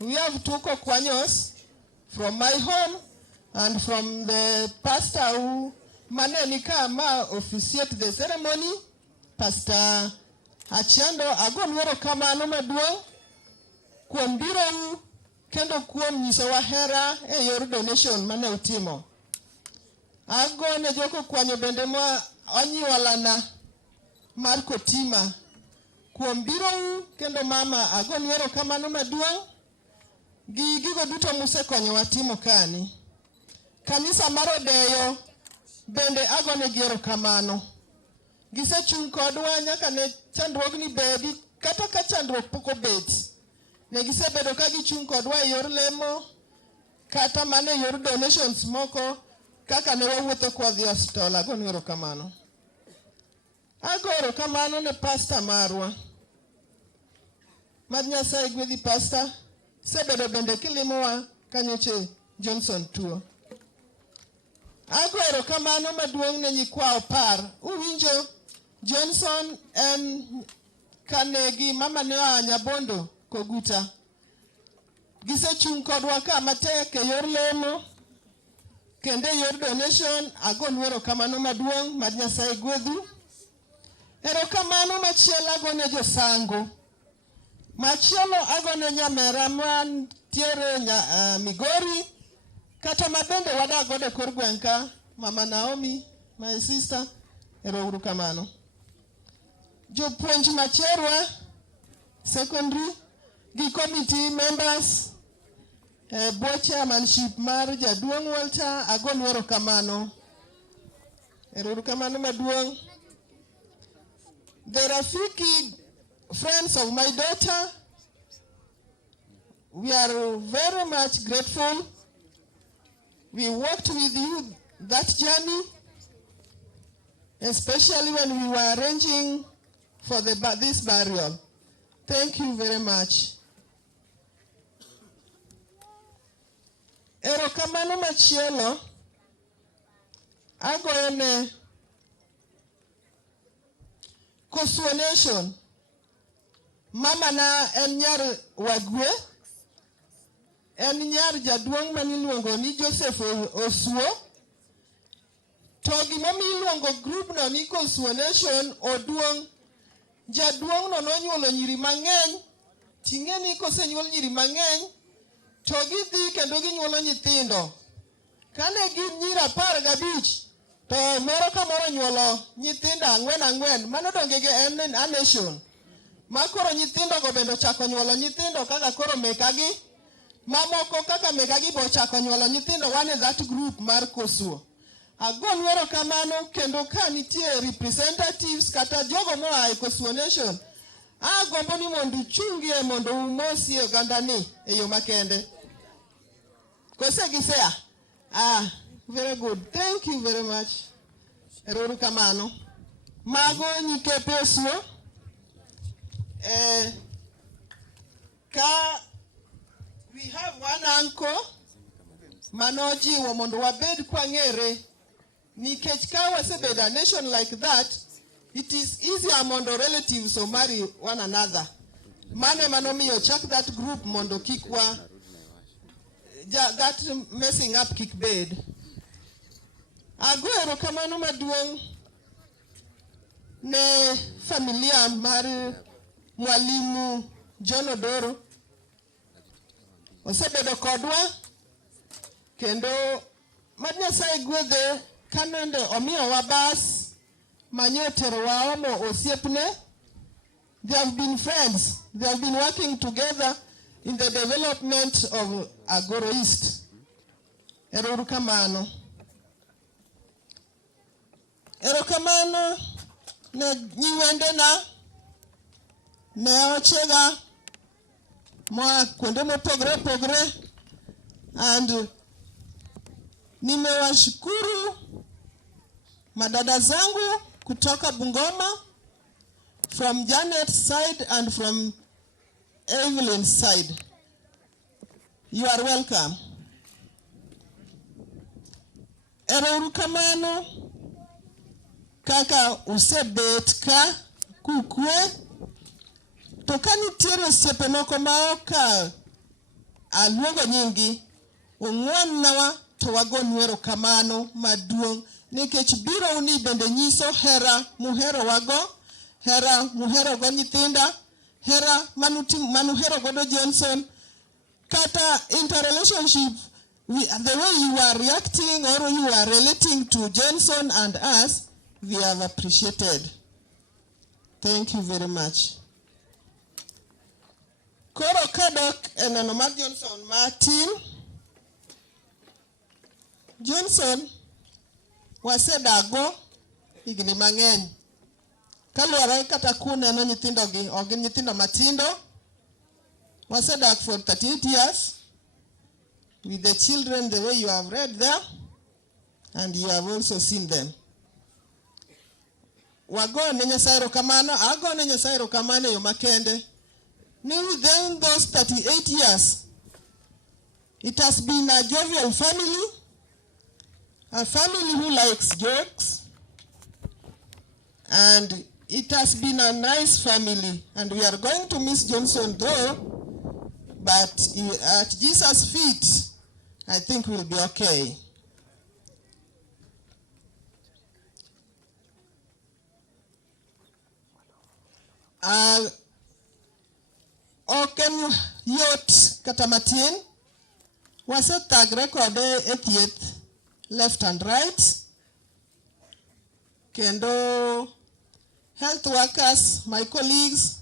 we have two Kokwanyos from my home and from the pastor who maneni kama officiate the ceremony, Pastor Achando. Agonwero kamano maduong' kuom biro kendo kuom nyiso wahera e yor donation mane utimo. Agone joko kwanyo bende ma onyiwalana mar Kotima kuom biro kendo mama agonwero kamano maduong' gi gigo duto musekonyo watimo kani. Kanisa mar Odeyo bende agone giero kamano. Gisechung' kodwa nyaka ne chandruogni bedi kata ka chandruok pok obet. Ne gisebedo ka gichung' kodwa e yor lemo kata mane e yor donations moko kaka ne wawuotho kwadhi hospital. Agonwero kamano. Agoro kamano ne pastor marwa. Mad Nyasaye gwedhi pastor. Sebedo bende kilimowa kanyoche Johnson tuo. Agoro kamano maduong' ne nyikwa Opar. Uwinjo Johnson en kanegi mama ne Nyabondo Koguta. Gisechung' kodwa ka matek e yor lemo kende yor donation. Agonwero kamano maduong'. Mad Nyasaye gwedhu. Ero kamano machielo agone josango. Machielo agone nyamera man tiere Migori kata mabende wadagode kor gweng' Mama Naomi, my sister. Ero uru kamano. Jopuonj Macherwa secondary gi committee members board chairmanship mar Jaduong' Walter. Agonwero kamano. Ero uru kamano maduong'. The Rafiki friends of my daughter, we are very much grateful. We worked with you that journey, especially when we were arranging for this burial. Thank you very much. Erokamano machielo agoyone Kosuo Nation. Mama na en nyar Wagwe, en nyar jaduong' maniluongo ni Joseph Osuo. To gimomi iluongo group no ni Kosuo Nation oduong'. Jaduong' no nonyuolo nyiri mang'eny. Ting'e ni kosenyuol nyiri mang'eny to gidhi kendo ginyuolo nyithindo. Kane gin nyiri 15 to moro ka moro nyuolo nyithindo 4 mano donge ge en a nation. Ma koro nyithindo go bende chako nyuolo nyithindo kaka koro mekagi. Mamoko kaka mekagi bo chako nyuolo nyithindo one in that group mar Kosuo. Agon wero kamano kendo ka nitie representatives kata jogo moa e Kosuo Nation. Agombo ni mondo chungie mondo umosi oganda ni e yo makende. Kose gisea. Very good. Thank you very much. Eroru kamano. Mago nyikepe Osuo. Ka we have one uncle manoji wa mondo wabed kwangere nikech ka wasebed a nation like that, it is easier mondo relatives to marry one another. Mane manomiyo chak that group mondo kikwa that messing up kick bed. Aguero kamano maduong' ne familia mar Mwalimu John Odoro. Osebedo kodwa kendo mad Nyasaye gwedhe kanende omiyo wa bas manyotero wa omo osiepne. They have been friends. They have been working together in the development of Agoro East. Eroru kamano. Erokamano ne nyiwende na ne ochega moa kuonde mopogre and nimewashukuru madada zangu kutoka Bungoma, from Janet's side and from Evelyn's side. You are welcome. Eroru kamano kaka usebet ka kukwe to kanitiere osiepe moko maoka aluongo nyingi ung'wonnawa to wagon erokamano maduong' nikech biro uni bende nyiso hera muhero wago, hera muhero go nyithinda, hera manuhero godo Johnson, kata interrelationship, the way you are reacting or you are relating to Johnson and us, we have appreciated. Thank you very much. Koro kadok eneno mar Johnson Martin. Johnson wasedago higni mang'eny. Kaluwore kata kuneno nyithindo gi ogin nyithindo matindo. Wasedak for 38 years with the children the way you have read there, and you have also seen them. Wagone Nyasaye erokamano, agone Nyasaye erokamano yo makende. Within those 38 years, it has been a jovial family, a family who likes jokes, and it has been a nice family. And we are going to miss Johnson though, but at Jesus' feet, I think we'll be okay. Oken yot katamatin wasetagre kode ethieth left and right, kendo health workers, my colleagues,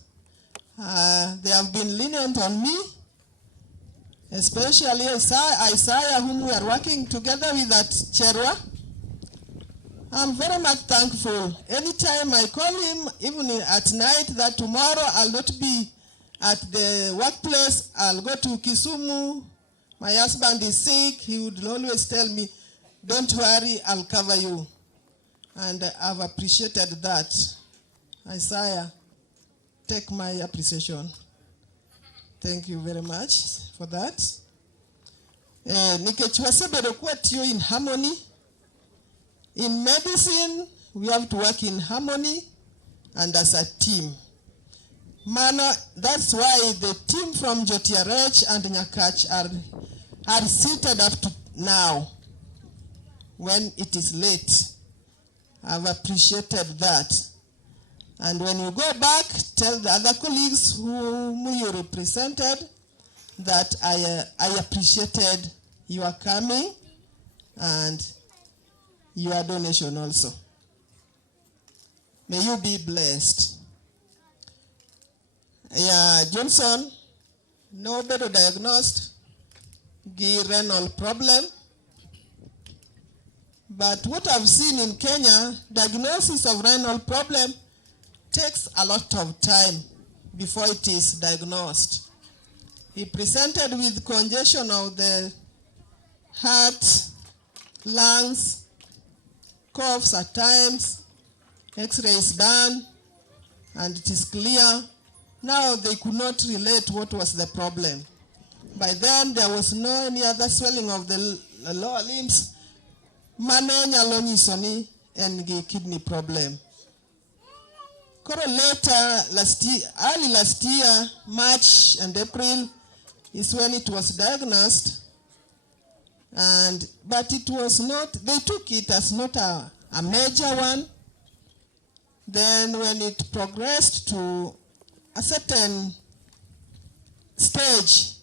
they have been lenient on me, especially Isaiah, whom we are working together with at Cherwa. I'm very much thankful. Anytime I call him, even at night, that tomorrow I'll not be at the workplace, I'll go to Kisumu, my husband is sick, he would always tell me, don't worry, I'll cover you. And I've appreciated that. Isaiah, take my appreciation. Thank you very much for that. In harmony. In medicine, we have to work in harmony and as a team. That's why the team from Jotiarech and Nyakach are seated up to now when it is late. I've appreciated that. And when you go back, tell the other colleagues whom you represented that I appreciated your coming and your donation also. May you be blessed. Yeah, Johnson, no better diagnosed renal problem. But what I've seen in Kenya, diagnosis of renal problem takes a lot of time before it is diagnosed. He presented with congestion of the heart, lungs, coughs at times, X-ray is done, and it is clear. Now they could not relate what was the problem. By then, there was no any other swelling of the lower limbs. Manenya lonisoni and kidney problem. Later, early last year, March and April, is when it was diagnosed. But it was not, they took it as not a major one. Then when it progressed to a certain stage,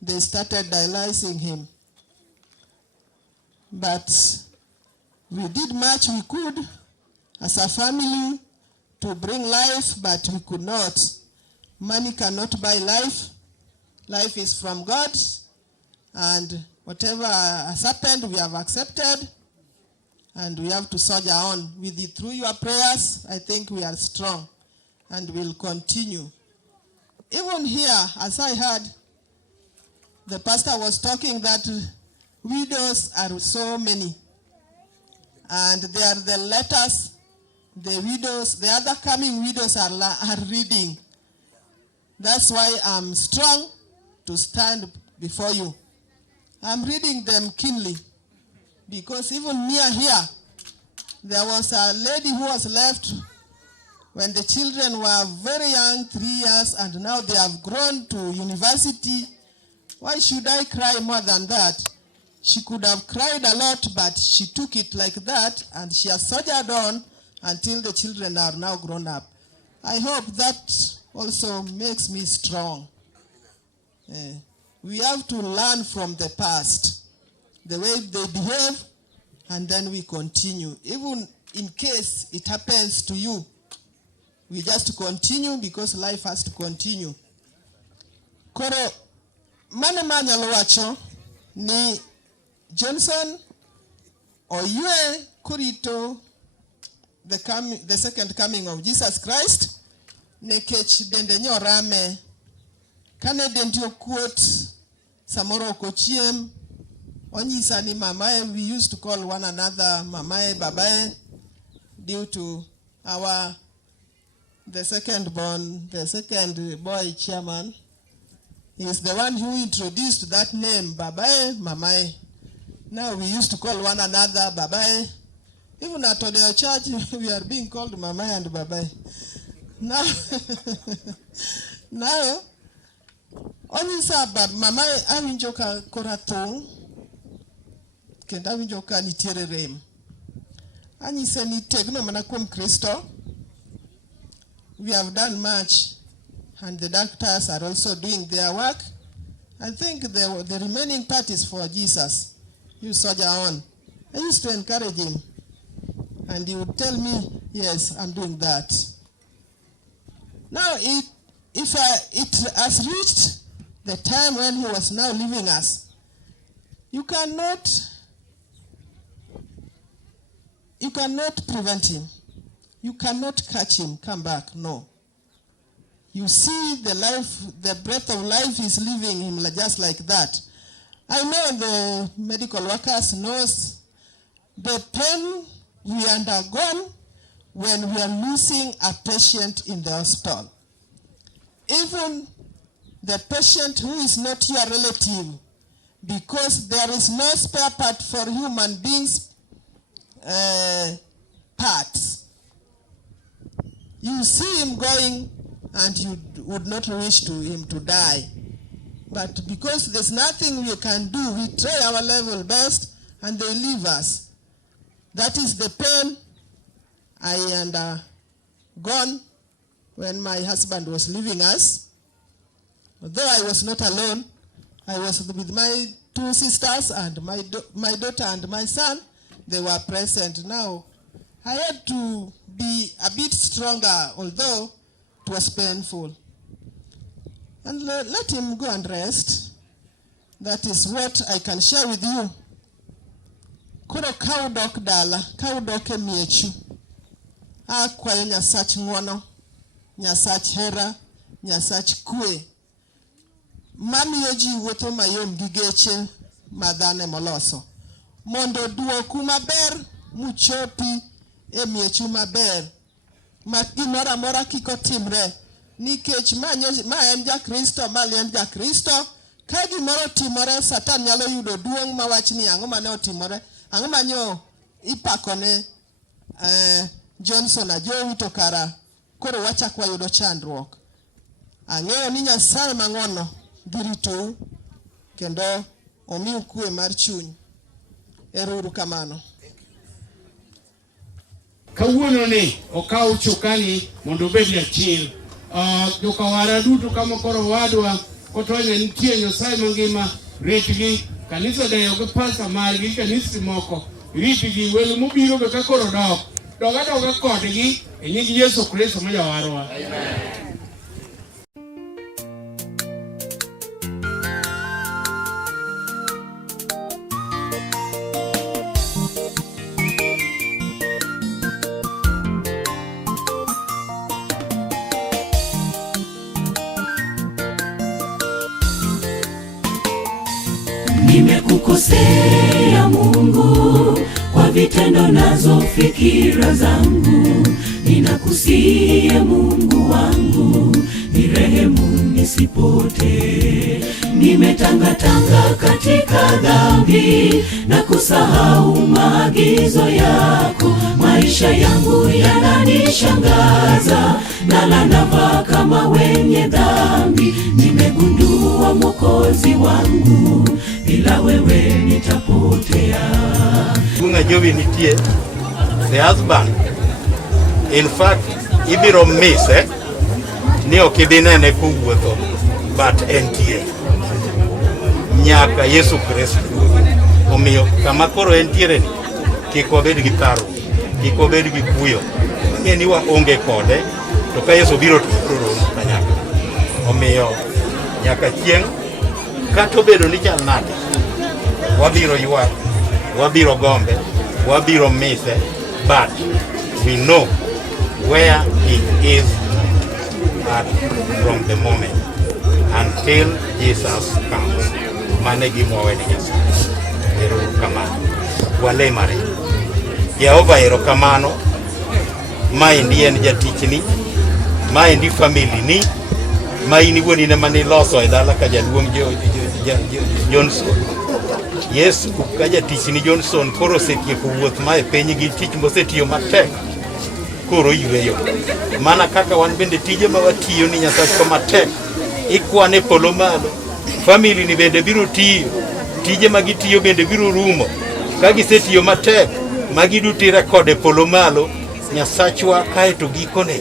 they started dialyzing him. But we did much we could as a family to bring life, but we could not. Money cannot buy life. Life is from God, and whatever has happened, we have accepted, and we have to soldier on. With it, through your prayers, I think we are strong, and will continue. Even here, as I heard, the pastor was talking that widows are so many, and they are the letters the widows, the other coming widows are reading. That's why I'm strong to stand before you. I'm reading them keenly, because even near here, there was a lady who was left when the children were very young, 3 years, and now they have grown to university. Why should I cry more than that? She could have cried a lot, but she took it like that, and she has soldiered on until the children are now grown up. I hope that also makes me strong. We have to learn from the past, the way they behave, and then we continue. Even in case it happens to you, we just continue because life has to continue. Koro, mane manyalo wacho ni Johnson oyue kurito the second coming of Jesus Christ, nekech dende nyorame, kane dende okuot, samoro kochiem, onyisa ni mamae, we used to call one another mamae, babae, due to the second boy chairman. He is the one who introduced that name, babae, mamae. Now we used to call one another babae. Even at our church, we are being called mamae and babae. Now, only sabab mamae awinjoka korathong, kenda awinjoka nitiere rem. Anyise ni tegno mana kuom Kristo. We have done much, and the doctors are also doing their work. I think the remaining part is for Jesus. You soldier on. I used to encourage him, and he would tell me, yes, I'm doing that. Now, it has reached the time when he was now leaving us. You cannot prevent him. You cannot catch him, come back, no. You see the breath of life is leaving him just like that. I know the medical workers knows the pain we undergone when we are losing a patient in the hospital. Even the patient who is not your relative, because there is no spare part for human beings parts. You see him going and you would not wish to him to die. But because there's nothing we can do, we try our level best and they leave us. That is the pain I undergone when my husband was leaving us. Though I was not alone, I was with my 2 sisters and my daughter and my son. They were present. Now, I had to be a bit stronger, although it was painful. And let him go and rest. That is what I can share with you. Koro kaudok dala, kaudok emiechu. Akwayo Nyasach ng'wono, Nyasach hera, Nyasach kwe. Mamiyo ji wuotho mayom gi geche madhane moloso. Mondo duoku maber muchopi emiechu maber. Ma gimoro amora kik otimre. Nikech ma en jakristo, mali en jakristo. Ka gimoro timore, Satan nyalo yudo duong' mawach ni ang'o mane otimore. Ang'o manyo ipakone Johnson Ajowi to kara koro wachak wayudo chandruok. Ang'eyo ni Nyasaye mang'wono dhi ritou kendo omiu kwe mar chuny. Ero uru kamano. Kawuono ni okaw chukani mondo obed achiel. Jokawara duto kama koro wadwa kotonye nitie Nyasaye mangima, ritgi. Kanisa dayo gi pasa margi, kanisa moko ritgi. Welo mobiro be ka koro doga kodgi e nying Yesu Kristo ma jawarwa. Amen. Nimekukosea Mungu kwa vitendo nazo fikira zangu. Ninakusihi Mungu wangu, nirehemu nisipote. Nimetangatanga katika dhambi na kusahau maagizo yako. Maisha yangu yananishangaza, nalala kama wenye dhambi. Nimegundua Mwokozi wangu, bila wewe nitapotea. Bunga Jovi nitie, the husband, in fact, ibiro miss, ni okibinene kuwuotho, but entie. Nyaka Yesu Kristo. Omiyo, kama koro entiere ni, kik wabed gi taro, kik wabed gi kuyo. Ng'e ni waonge kode, to ka Yesu biro to romo kanyakla. Omiyo, nyaka chieng' kato bedo ni chal nade, wabiro ywak, wabiro gombe, wabiro mise, but we know where he is at from the moment until Jesus comes. Mane gimowe ni Yesu. Ero kamano. Walemare. Jehova ero kamano. Maendi en jatichni, maendi family ni, maini wuoni ne mani loso e dala ka jaduong' Johnson. Yes, ka jatichni Johnson koro osetieko wuoth ma e piny gi tich mosetiyo matek. Koro yweyo. Mana kaka wan bende tije ma watiyo ni Nyasaye matek. Ikwane polo malo. Family ni bende biro tiyo. Tije ma gitiyo bende biro rumo. Ka gisetiyo matek, magiduti rekode polo malo. Nyasachwa kae to gikone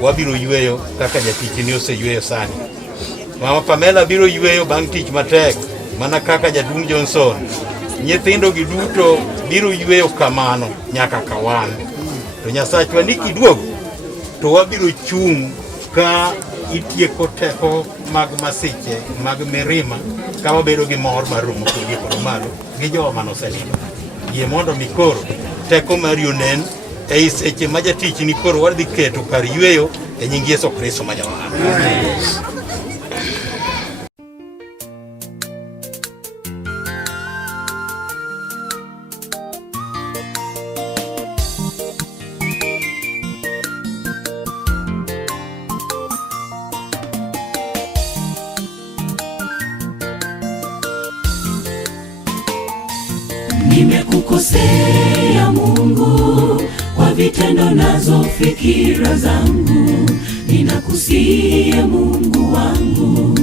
wabiro yweyo kaka jatichni oseyweyo sani. Mama Pamela biro yweyo bang' tich matek mana kaka jaduong' Johnson. Nyithindo gi duto biro yweyo kamano nyaka kawan. To Nyasachwa ni kiduogo to wabiro chung' ka itieko teko mag masiche mag mirima ka wabedo gi mor mar romo kod malo gi joma manosenindo. Yie mondo mikoro teko mar yonen ei seche ma jatichni koro wadhi keto kar yweyo e nying Yesu Kristo ma jawar. Nimekukosea Mungu kwa vitendo nazo fikira zangu. Ninakusihi Mungu wangu,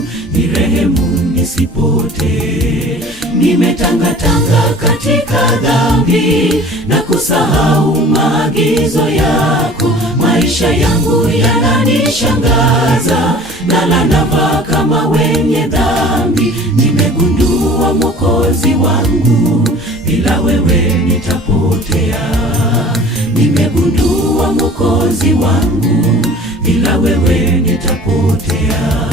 nirehemu nisipotee. Nimetangatanga katika dhambi na kusahau maagizo yako. Maisha yangu yananishangaza, navaa kama wenye dhambi. Nimegundua Mwokozi wangu, bila wewe nitapotea. Nimegundua Mwokozi wangu, bila wewe nitapotea.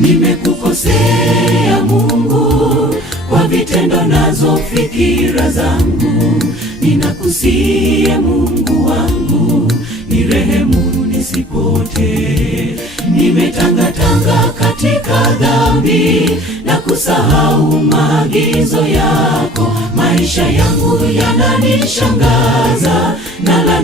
Nimekukosea Mungu, kwa vitendo nazo fikira zangu. Ninakusihi Mungu wangu, nirehemu nisipotee. Nimetangatanga katika dhambi na kusahau maagizo yako. Maisha yangu yananishangaza,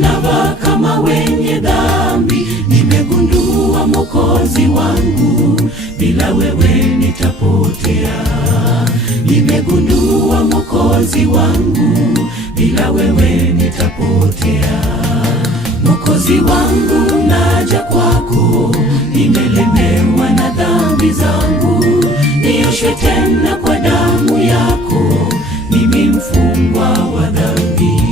navaa kama wenye dhambi. Nimegundua Mwokozi wangu, bila wewe nitapotea. Nimegundua Mwokozi wangu, bila wewe nitapotea. Mwokozi wangu, naja kwako, nimelemewa na dhambi zangu. Nioshwe tena kwa damu yako, mimi mfungwa wa dhambi.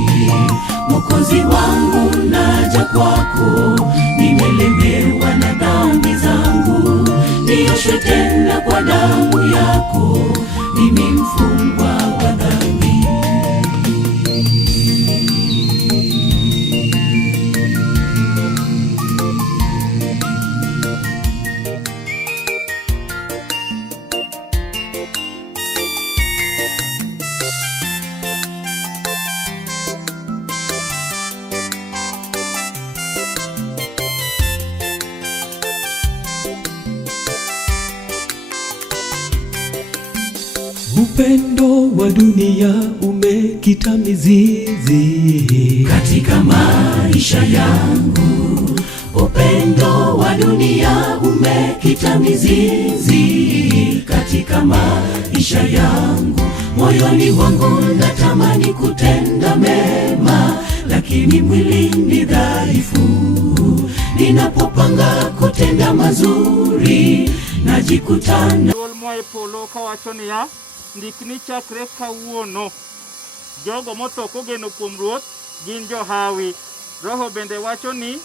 Mwokozi wangu, naja kwako, nimelemewa na dhambi zangu. Nioshwe tena kwa damu yako, mimi mfungwa wa dhambi. Upendo wa dunia umekita mizizi katika maisha yangu. Upendo wa dunia umekita mizizi katika maisha yangu. Moyoni wangu natamani kutenda mema, lakini mwili ni dhaifu. Ninapopanga kutenda mazuri, najikutana moye polo kawachoni ya ndikni chakre kawuono. Jogo motho kogeno kuom Ruoth gin johawi. Roho bende wacho ni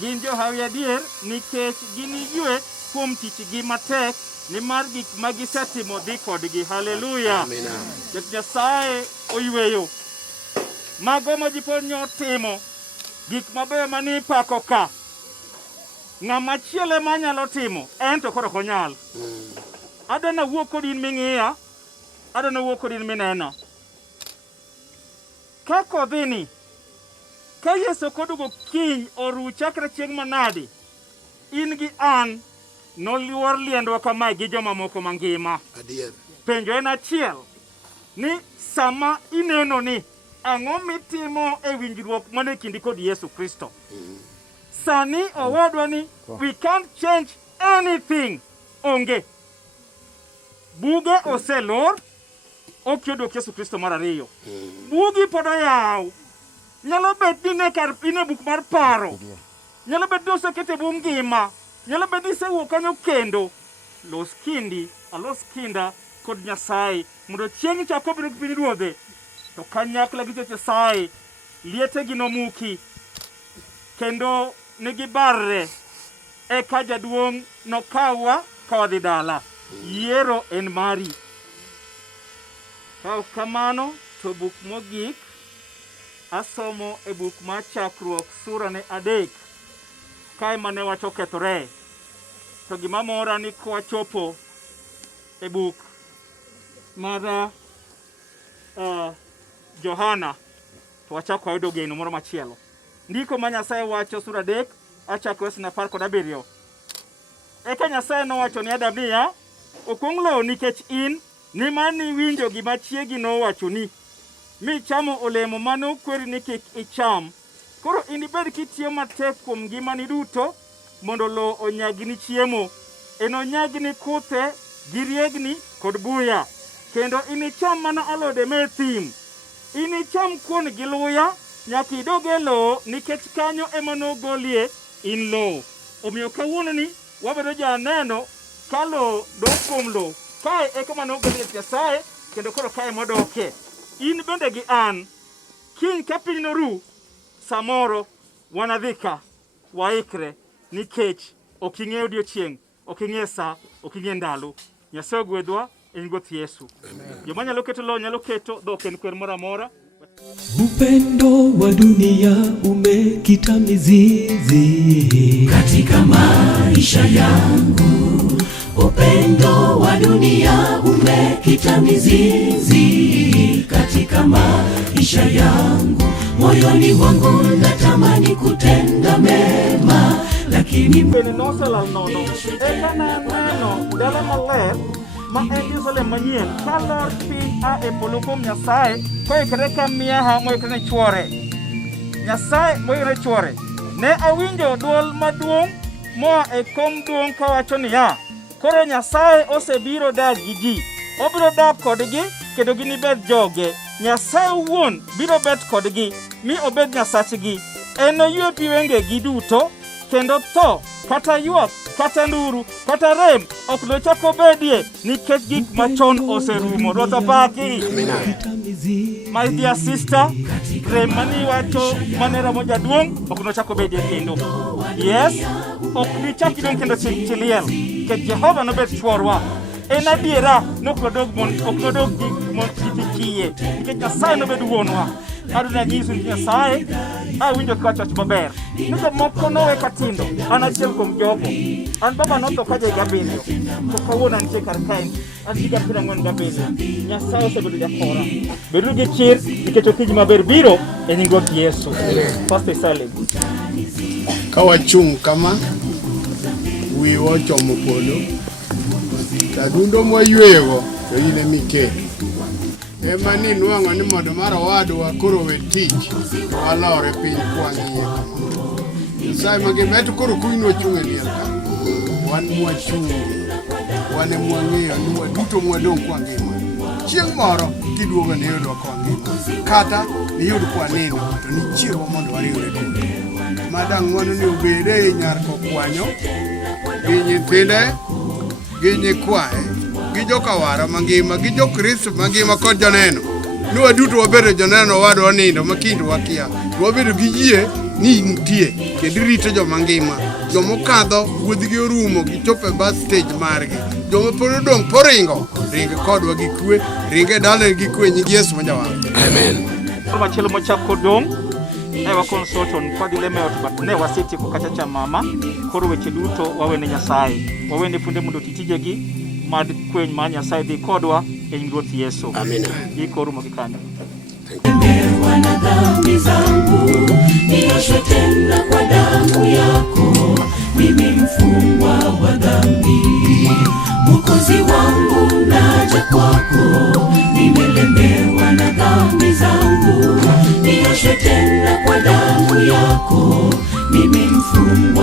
gin johawi adier, nikech giniyue kuom tichgi matek, nimar gik magisetimo dhi kodgi. Haleluya. Nyasaye oyweyo mago ma ji pod nyotimo, gik mabeyo mani pako ka. Ng'ama chiele manyalo timo en to koro konyal. Adana wuok kodin ming'iya, adana wuok kodin mineno. Kako dhini, ka Yesu kodugo kiny oru chakre chieng' manade, in gi an noluor liendwa kamae gi joma moko mangima. Penjo en achiel, ni sama ineno ni ang'o mitimo e winjruok mane kindi kod Yesu Kristo. Sani owadwa ni we can't change anything. Onge. Buge oselor, okiyodok Yesu Kristo mar ariyo. Bugi pod oyaw. Nyalo bet ni ine buk mar paro. Nyalo bet ni osekete bu ngima. Nyalo bet ni sewuok kanyo kendo. Los kindi, alos kinda kod Nyasaye. Mondo chieng' chako biro piny ruodhe. To kanyakla gi Nyasaye, liete gi nomuki. Kendo nigibarre. Eka jaduong' nokawa kawadhi dala. Yiero en mari. Ka kamano to buk mogik asomo e buk mar chakruok sura ne 3. Kae mane wacho kethore. To gima mora ni kwachopo e buk mar Johana, to wachako ayudo geno moro machielo. Ndiko ma Nyasaye wacho sura 3 achako wesna 17. Eka Nyasaye nowacho ni Adam niya, okwong lo nikech in nimar niwinjo gima chiegi nowacho ni michamo olemo mane okweri ni kik icham. Koro inibed kitiyo matek kuom ngimani duto mondo lo onyagni chiemo. Enonyagni kuthe gi riegni kod buya. Kendo inicham mana alode me thim. Inicham kuon gi luya nyaka idog e lo nikech kanyo ema nogolie in lo. Omiyo kawuono ni wabedo janeno kalo dokumlo kae e kama no gele Nyasaye kendo koro kae modoke in bende gi an king kapiny noru samoro wanadhika waikre nikech oking'e odiochieng oking'e sa oking'e ndalo Nyasaye gwedwa en Ruoth Yesu joma nyalo keto lo nyalo keto dhok en kwer moro amora. Upendo wa dunia umekita mizizi katika maisha yangu. Upendo wa dunia umekita mizizi katika maisha yangu. Moyoni wangu natamani kutenda mema, lakini nosela nono eka neno dala maler ma en Jerusalem manyien kalor piny a e polo kuom Nyasaye koikre ka miaha moikre ne chwore. Nyasaye moikre chwore ne awinjo duol maduong' moa e kom duong' kawacho niya, koro Nyasaye osebiro dak gi ji, obiro dak kodgi kendo ginibed joge. Nyasaye wuon biro bet kodgi mi obed Nyasachgi. En oywe pi wengegi duto kendo tho kata ywak kata nduru kata rem ok nochako bedie nikech gik machon oserumo. Ruoth opaki. My dear sister, rem mani wacho manera moja duong' ok nochako bedie kendo. Yes, ok nichak idong' kendo chiliel nikech Jehova nobed chworwa. En adiera nok nodog kiye nikech Nyasaye nobed wuonwa. Aduna nyiso ni Nyasaye awinjo kacho maber nika moko nowe katindo an achiel kuom jogo. An baba notho ka jagabinyo to kawuono nitie kar kae an higa 47. Nyasaye osebedo jakora. Bedo gi chir nikech okiji maber biro e nying Ruoth Yesu. Pastor Salim. Kawachung' kama wiwa ochomo polo kadundo mwayweyo to ine mike ema ni nwang'o ni mondo mar owadwa koro we tich walore piny kwang'iye Nyasaye magibet koro kuino chung' e liel ka wan mwachungi wan mwang'iyo ni waduto mwadong' kwangima chieng' moro kiduogo ni yudwa kwangima kata ni yud kwanino to ni chirwa mondo wariwre kode madang' mwana ni obede nyar kokwanyo gi nyithinde gi nyikwae gi jokawara mangima gi jokristo mangima kod joneno ni waduto wabedo joneno wadwa nindo makindo wakia wabedo gi yie ni nitie kendo rito joma ngima jomokadho wuodhgi orumo gichopo e bus stage margi joma pod odong' poringo ringe kodwa gi kwe ringe dale gi kwe nying Yesu manyawa amen. Machielo mochako dong' ewa konsoton kodi lemeot but ne wasiti kukachacha mama koro weche duto wawene Nyasaye wawene funde mondo titijegi mad kweny ma Nyasaye dhi kodwa e nying Ruoth Yesu amen. Iko rumo kikanyo na dhambi zangu nioshwe tena kwa damu yako, mimi mfungwa wa dhambi. Mwokozi wangu naja kwako, nimelemewa na dhambi zangu, nioshwe tena kwa damu yako, mimi mfungwa